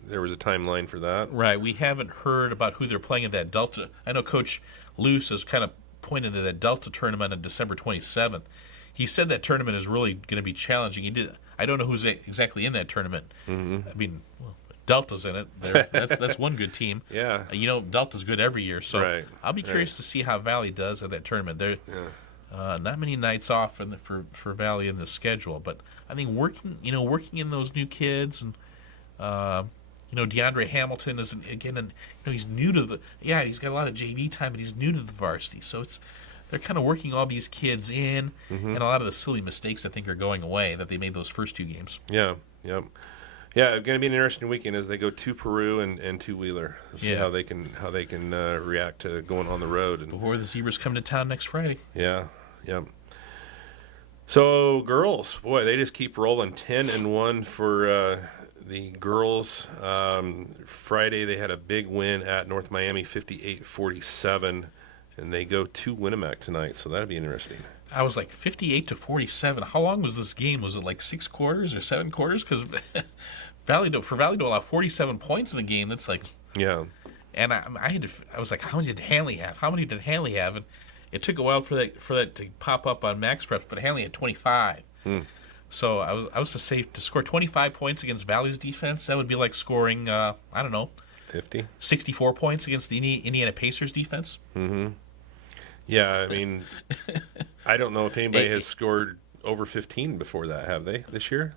there was a timeline for that. Right. We haven't heard about who they're playing at that Delta. I know Coach Luce has kind of pointed to that Delta tournament on December 27th. He said that tournament is really going to be challenging. I don't know who's exactly in that tournament. Mm-hmm. I mean, well, Delta's in it. That's one good team. Yeah. Delta's good every year. So right. I'll be curious to see how Valley does at that tournament. There, not many nights off for Valley in the schedule, but I think working in those new kids and DeAndre Hamilton is he's new to he's got a lot of JV time, but he's new to the varsity, so they're kind of working all these kids in, and a lot of the silly mistakes I think are going away that they made those first 2 games. Yeah, yep. Yeah, it's going to be an interesting weekend as they go to Peru and to Wheeler. We'll see how they can react to going on the road before the Zebras come to town next Friday. Yeah, yep. So girls, boy, they just keep rolling. 10-1 for the girls. Friday they had a big win at North Miami, 58-47, and they go to Winnemac tonight. So that'll be interesting. I was like 58-47. How long was this game? Was it like 6 quarters or 7 quarters? Because Valley to allow 47 points in a game, that's like And I was like, how many did Hanley have? And it took a while for that to pop up on Max Preps, but Hanley had 25. So I was to score 25 points against Valley's defense. That would be like scoring 64 points against the Indiana Pacers defense. Mm-hmm. Yeah, I mean, I don't know if anybody has scored over 15 before that, have they, this year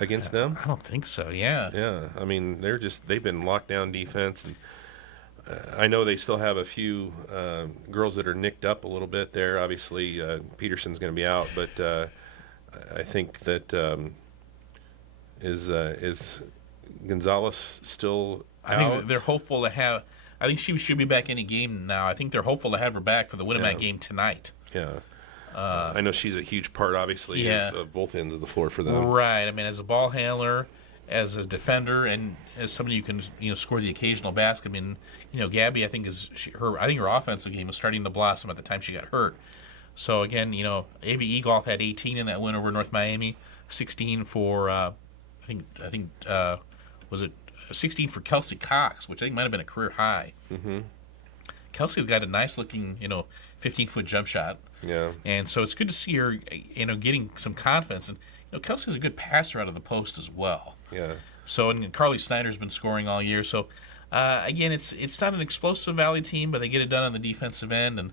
against them? I don't think so, yeah. Yeah, I mean, they've been locked down defense. And I know they still have a few girls that are nicked up a little bit there. Obviously, Peterson's going to be out, but I think that is Gonzalez still out? I think they're hopeful to have. I think she should be back any game now. I think they're hopeful to have her back for the Winnemac game tonight. Yeah. I know she's a huge part, obviously, of both ends of the floor for them. Right. I mean, as a ball handler, as a defender, and as somebody who can score the occasional basket. I mean, Gabby, I think her offensive game was starting to blossom at the time she got hurt. So again, Ava Egolf had 18 in that win over North Miami, 16 for I think was it 16 for Kelsey Cox, which I think might have been a career high. Mm-hmm. Kelsey's got a nice looking 15-foot jump shot. Yeah. And so it's good to see her getting some confidence, and Kelsey's a good passer out of the post as well. Yeah. So and Carly Snyder's been scoring all year. So again, it's not an explosive Valley team, but they get it done on the defensive end, and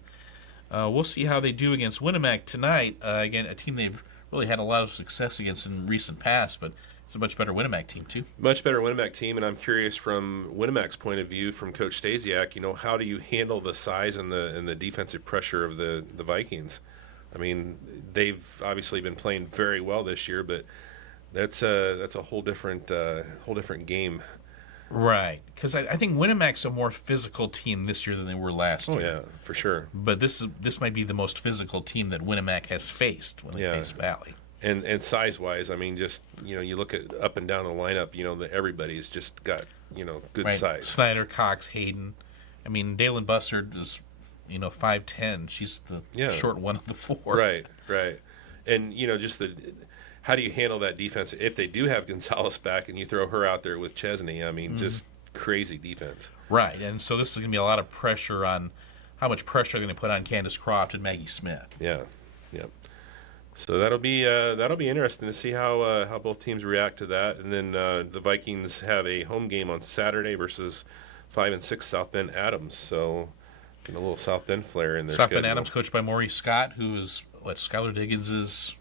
we'll see how they do against Winnemac tonight. Again, a team they've really had a lot of success against in recent past, but it's a much better Winnemac team too. Much better Winnemac team, and I'm curious from Winnemac's point of view, from Coach Stasiak, how do you handle the size and the defensive pressure of the Vikings? I mean, they've obviously been playing very well this year, but that's a whole different game. Right, because I think Winnemac's a more physical team this year than they were last year. Oh yeah, for sure. But this might be the most physical team that Winnemac has faced when they face Valley. And size-wise, I mean, just you look at up and down the lineup, that everybody's just got good size. Snyder, Cox, Hayden. I mean, Dalen Bussard is 5'10". She's the short one of the 4. Right. And just how do you handle that defense if they do have Gonzalez back and you throw her out there with Chesney? I mean, just crazy defense. Right, and so this is going to be a lot of pressure on how much pressure they're going to put on Candace Croft and Maggie Smith. Yeah. So that'll be interesting to see how both teams react to that. And then the Vikings have a home game on Saturday versus 5 and 6 South Bend Adams. So getting a little South Bend flair in their South schedule. Bend Adams, coached by Maurice Scott, who is Skylar Diggins's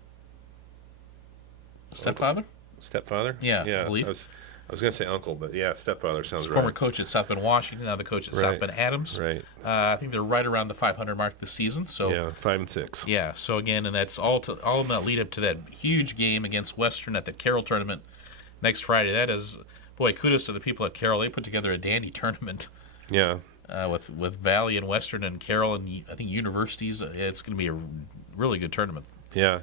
stepfather. Stepfather? Yeah, I believe. I was going to say uncle, but yeah, stepfather sounds right. Former coach at South Bend Washington, now the coach at South Bend Adams. Right. I think they're right around the 500 mark this season. So yeah, 5 and 6. Yeah. So again, and that's all in that lead up to that huge game against Western at the Carroll tournament next Friday. That is, boy, kudos to the people at Carroll. They put together a dandy tournament. Yeah. With Valley and Western and Carroll and I think universities. It's going to be a really good tournament. Yeah.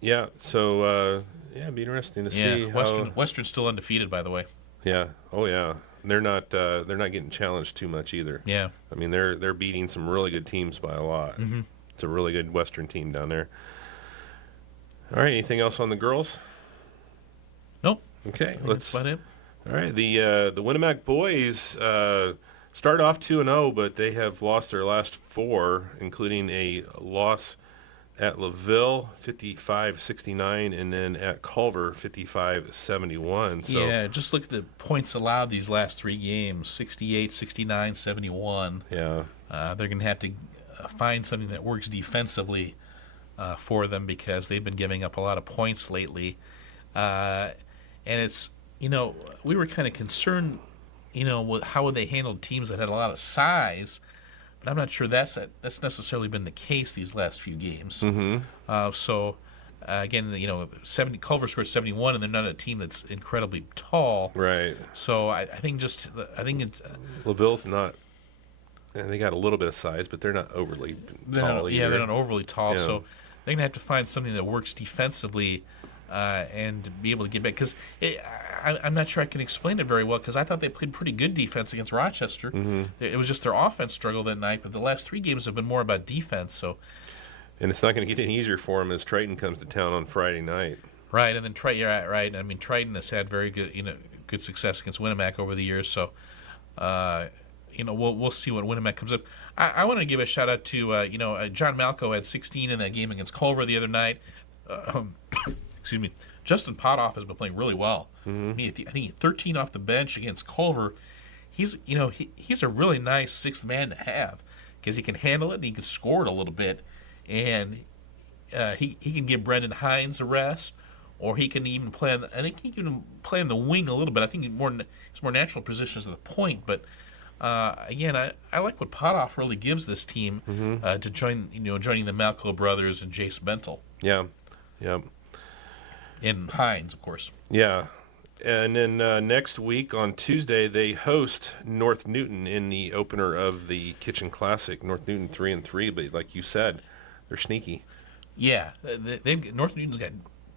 Yeah. So. Yeah, it'd be interesting to see. Western's still undefeated, by the way. Yeah. Oh, yeah. They're not getting challenged too much either. Yeah. I mean, they're beating some really good teams by a lot. Mm-hmm. It's a really good Western team down there. All right. Anything else on the girls? Nope. Okay. That's about it. All right, the Winnemac boys start off 2-0, but they have lost their last 4, including a loss at LaVille, 55-69, and then at Culver, 55-71. So yeah, just look at the points allowed these last 3 games: 68, 69, 71. Yeah, they're going to have to find something that works defensively for them, because they've been giving up a lot of points lately. And it's, we were kind of concerned, with how would they handle teams that had a lot of size, but I'm not sure that's necessarily been the case these last few games. Mm-hmm. Again, Culver scored 71, and they're not a team that's incredibly tall. Right. So I think it's LaVille's not. And they got a little bit of size, but they're not overly tall either. Yeah, they're not overly tall. Yeah. So they're going to have to find something that works defensively and be able to get back. Because I'm not sure I can explain it very well, because I thought they played pretty good defense against Rochester. Mm-hmm. It was just their offense struggle that night, but the last 3 games have been more about defense. So, and it's not going to get any easier for them as Triton comes to town on Friday night. Right, and then Triton, right. I mean, Triton has had very good success against Winnemac over the years. So, we'll see what Winnemac comes up. I want to give a shout out to John Malco had 16 in that game against Culver the other night. Excuse me. Justin Potoff has been playing really well. Mm-hmm. I think he 13 off the bench against Culver. He's a really nice 6th man to have, because he can handle it and he can score it a little bit, and he can give Brendan Hines a rest, or he can even play. I think he can play on the wing a little bit. I think his more natural position is at the point, but. Again, I like what Potoff really gives this team to joining the Malco brothers and Jace Bentel. Yeah. And Hines, of course. Yeah. And then next week on Tuesday, they host North Newton in the opener of the Kitchen Classic. North Newton 3-3, but like you said, they're sneaky. Yeah, North Newton's got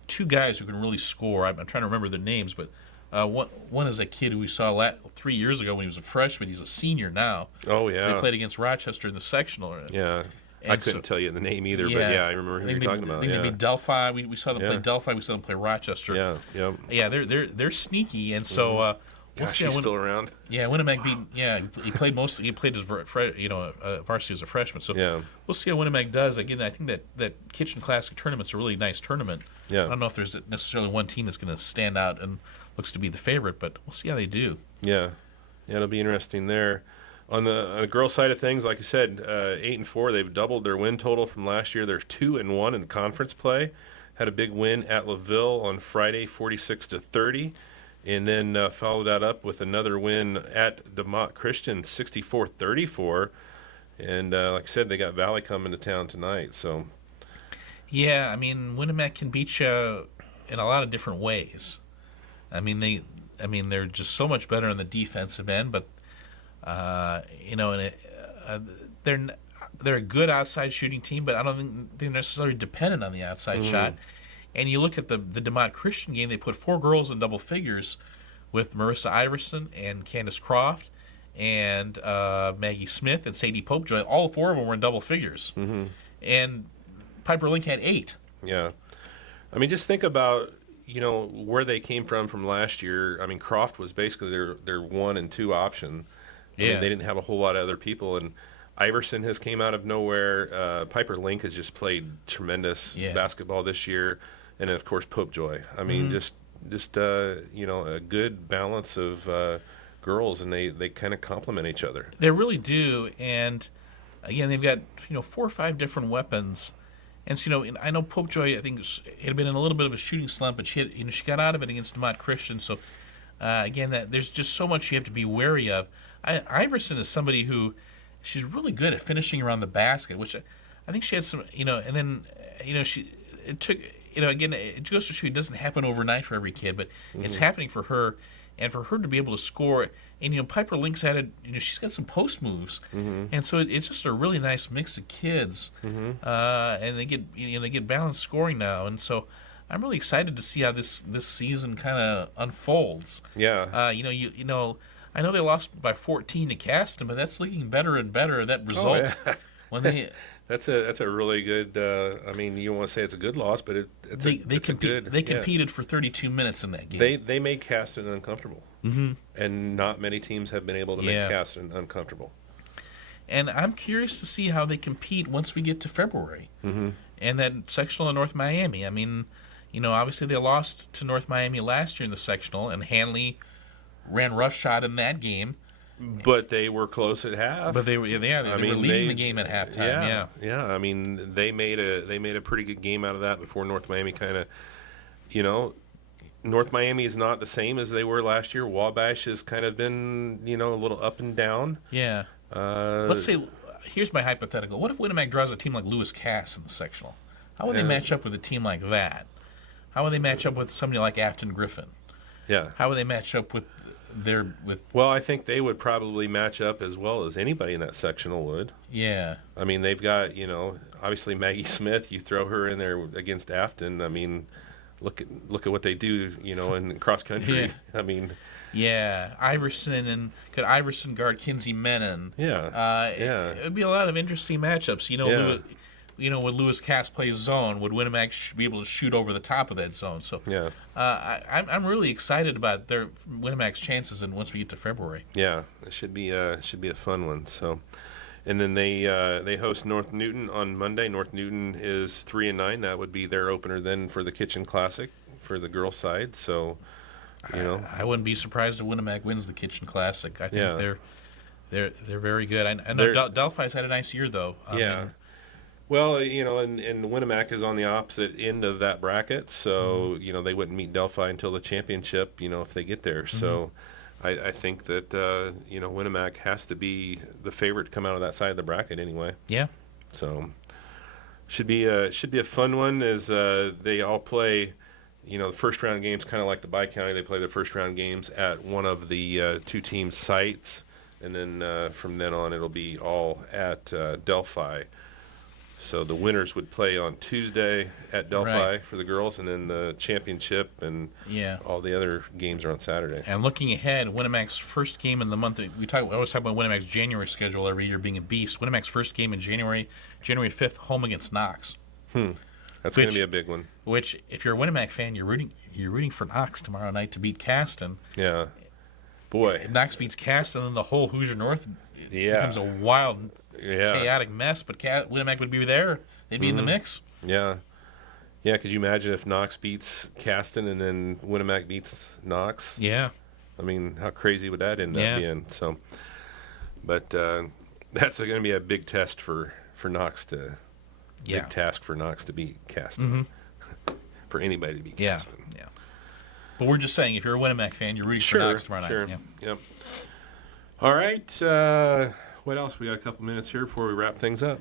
2 guys who can really score. I'm trying to remember their names, but one is a kid who we saw 3 years ago when he was a freshman. He's a senior now. Oh, yeah. They played against Rochester in the sectional. Yeah. I couldn't tell you the name either, but yeah, I remember who you're talking about. I think they beat Delphi. We saw them play Delphi. We saw them play Rochester. Yeah, they're sneaky, and so gosh, he's still around. Yeah, Winnemac beat. Yeah, he played mostly. He played as varsity as a freshman. So we'll see how Winnemac does. Again, I think that Kitchen Classic tournament's a really nice tournament. Yeah, I don't know if there's necessarily one team that's going to stand out and looks to be the favorite, but we'll see how they do. Yeah, it'll be interesting there. On the girls' side of things, like I said, 8-4, they've doubled their win total from last year. They're 2-1 in conference play. Had a big win at LaVille on Friday, 46-30, and then followed that up with another win at DeMott Christian, 64-34. And like I said, they got Valley coming to town tonight. So, yeah, I mean, Winnemac can beat you in a lot of different ways. They're just so much better on the defensive end, but they're a good outside shooting team, but I don't think they're necessarily dependent on the outside shot. And you look at the DeMott Christian game; they put 4 girls in double figures, with Marissa Iverson and Candace Croft and Maggie Smith and Sadie Popejoy. All 4 of them were in double figures, and Piper Link had 8. Yeah, I mean, just think about where they came from last year. I mean, Croft was basically their 1 and 2 option. I mean, they didn't have a whole lot of other people, and Iverson has came out of nowhere. Piper Link has just played tremendous basketball this year, and then, of course, Popejoy. I mean, just a good balance of girls, and they kind of complement each other. They really do, and again, they've got 4 or 5 different weapons. And so, I know Popejoy, I think, had been in a little bit of a shooting slump, but she got out of it against DeMott Christian. So, again, there's just so much you have to be wary of. Iverson is somebody who she's really good at finishing around the basket, which I think she had some, and then, it took, again, it goes to show it doesn't happen overnight for every kid, but it's happening for her. And for her to be able to score, and Piper Link's had she's got some post moves, and so it's just a really nice mix of kids, and they get balanced scoring now, and so I'm really excited to see how this season kind of unfolds. Yeah, I know they lost by 14 to Caston, but that's looking better and better. That result when they. That's a really good. I mean, you don't want to say it's a good loss, but they competed for 32 minutes in that game. They made Caston uncomfortable. and not many teams have been able to make Caston uncomfortable. And I'm curious to see how they compete once we get to February. And that sectional in North Miami. I mean, obviously they lost to North Miami last year in the sectional, and Hanley ran roughshod in that game. But they were close at half. But they were leading the game at halftime. Yeah. I mean, they made a pretty good game out of that before North Miami kind of, North Miami is not the same as they were last year. Wabash has kind of been, a little up and down. Yeah. Let's say, here's my hypothetical. What if Winnemac draws a team like Lewis Cass in the sectional? How would they match up with a team like that? How would they match up with somebody like Afton Griffin? Yeah. How would they match up with Well, I think they would probably match up as well as anybody in that sectional would. Yeah. I mean, they've got, obviously Maggie Smith, you throw her in there against Afton. I mean, look at what they do, in cross country. Yeah. I mean, yeah, Iverson could Iverson guard Kinsey Menon? Yeah. It would be a lot of interesting matchups. When Lewis Cass plays zone, would Winnemac be able to shoot over the top of that zone? So I'm really excited about Winnemac's chances, and once we get to February. Yeah, it should be a fun one. So, and then they host North Newton on Monday. North Newton is 3-9. That would be their opener then for the Kitchen Classic for the girls' side. So, I wouldn't be surprised if Winnemac wins the Kitchen Classic. I think they're very good. I know Delphi's had a nice year though. Well, and Winnemac is on the opposite end of that bracket, so they wouldn't meet Delphi until the championship, if they get there. So, I think that Winnemac has to be the favorite to come out of that side of the bracket anyway. Yeah. So, should be a fun one as they all play. The first round games, kind of like the Bi-County, they play the first round games at one of the two teams' sites, and then from then on it'll be all at Delphi. So the winners would play on Tuesday at Delphi for the girls, and then the championship and all the other games are on Saturday. And looking ahead, Winnemac's first game in the month, we always talk about Winnemac's January schedule every year being a beast. Winnemac's first game in January 5th, home against Knox. That's going to be a big one. Which, if you're a Winnemac fan, you're rooting for Knox tomorrow night to beat Caston. Yeah. Boy. If Knox beats Caston, then the whole Hoosier North becomes a wild, chaotic mess. But Winnemac would be there. They'd be in the mix. Yeah. Yeah, could you imagine if Knox beats Caston and then Winnemac beats Knox? Yeah. I mean, how crazy would that end up being? So, but that's going to be a big test for Knox to... Big task for Knox to beat Caston. For anybody to beat Caston. Yeah. But we're just saying, if you're a Winnemac fan, you're rooting for Knox tomorrow night. Yep. All right. What else? We got a couple minutes here before we wrap things up.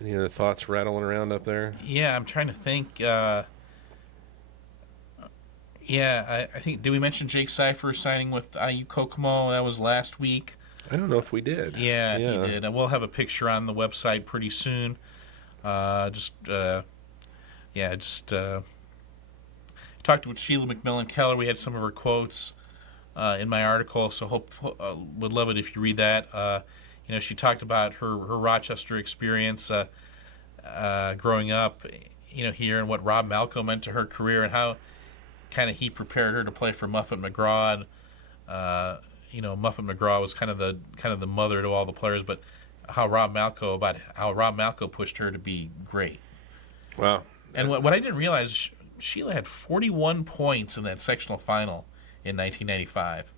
Any other thoughts rattling around up there? Yeah, I'm trying to think. I think, did we mention Jake Cypher signing with IU Kokomo? That was last week. I don't know if we did. Yeah, he did. We'll have a picture on the website pretty soon. Talked with Sheila McMillan Keller. We had some of her quotes in my article, so would love it if you read that. She talked about her Rochester experience growing up, here, and what Rob Malco meant to her career, and how kind of he prepared her to play for Muffet McGraw. Muffet McGraw was kind of the mother to all the players, but how Rob Malco pushed her to be great. Wow. And what I didn't realize, Sheila had 41 points in that sectional final in 1995.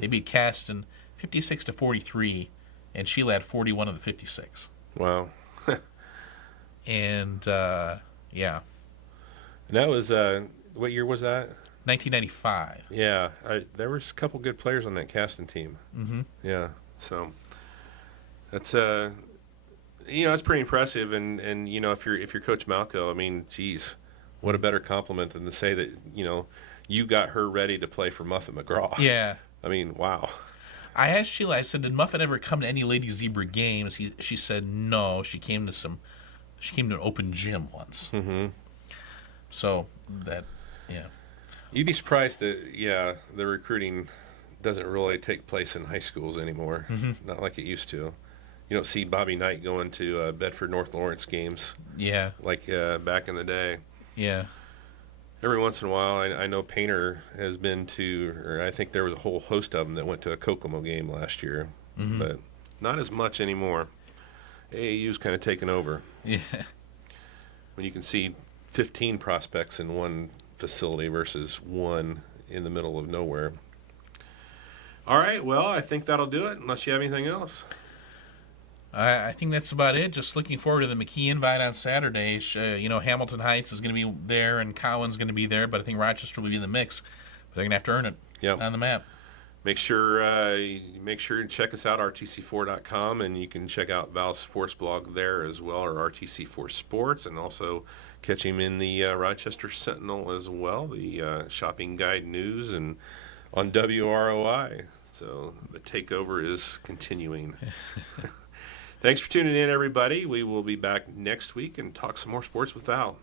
They beat Caston 56-43, and Sheila had 41 of the 56. Wow. And And that was what year was that? 1995. Yeah, there was a couple good players on that Caston team. Yeah, so that's that's pretty impressive. And if you're Coach Malco, I mean, geez, what a better compliment than to say that you got her ready to play for Muffet McGraw. Yeah, I mean, wow. I asked Sheila. I said, "Did Muffet ever come to any Lady Zebra games?" She said, "No. She came to an open gym once." So that, You'd be surprised that, the recruiting doesn't really take place in high schools anymore. Not like it used to. You don't see Bobby Knight going to Bedford North Lawrence games. Yeah. Like back in the day. Yeah. every once in a while, I know Painter has been to, or I think there was a whole host of them that went to a Kokomo game last year, but not as much anymore. AAU's kind of taken over. Yeah. When you can see 15 prospects in one facility versus one in the middle of nowhere. All right, well, I think that'll do it, unless you have anything else. I think that's about it. Just looking forward to the McKee Invite on Saturday. Hamilton Heights is going to be there and Cowan's going to be there, but I think Rochester will be in the mix. But they're going to have to earn it on the map. Make sure and check us out, rtc4.com, and you can check out Val's sports blog there as well, or RTC4 Sports, and also catch him in the Rochester Sentinel as well, the shopping guide news, and on WROI. So the takeover is continuing. Thanks for tuning in, everybody. We will be back next week and talk some more sports with Val.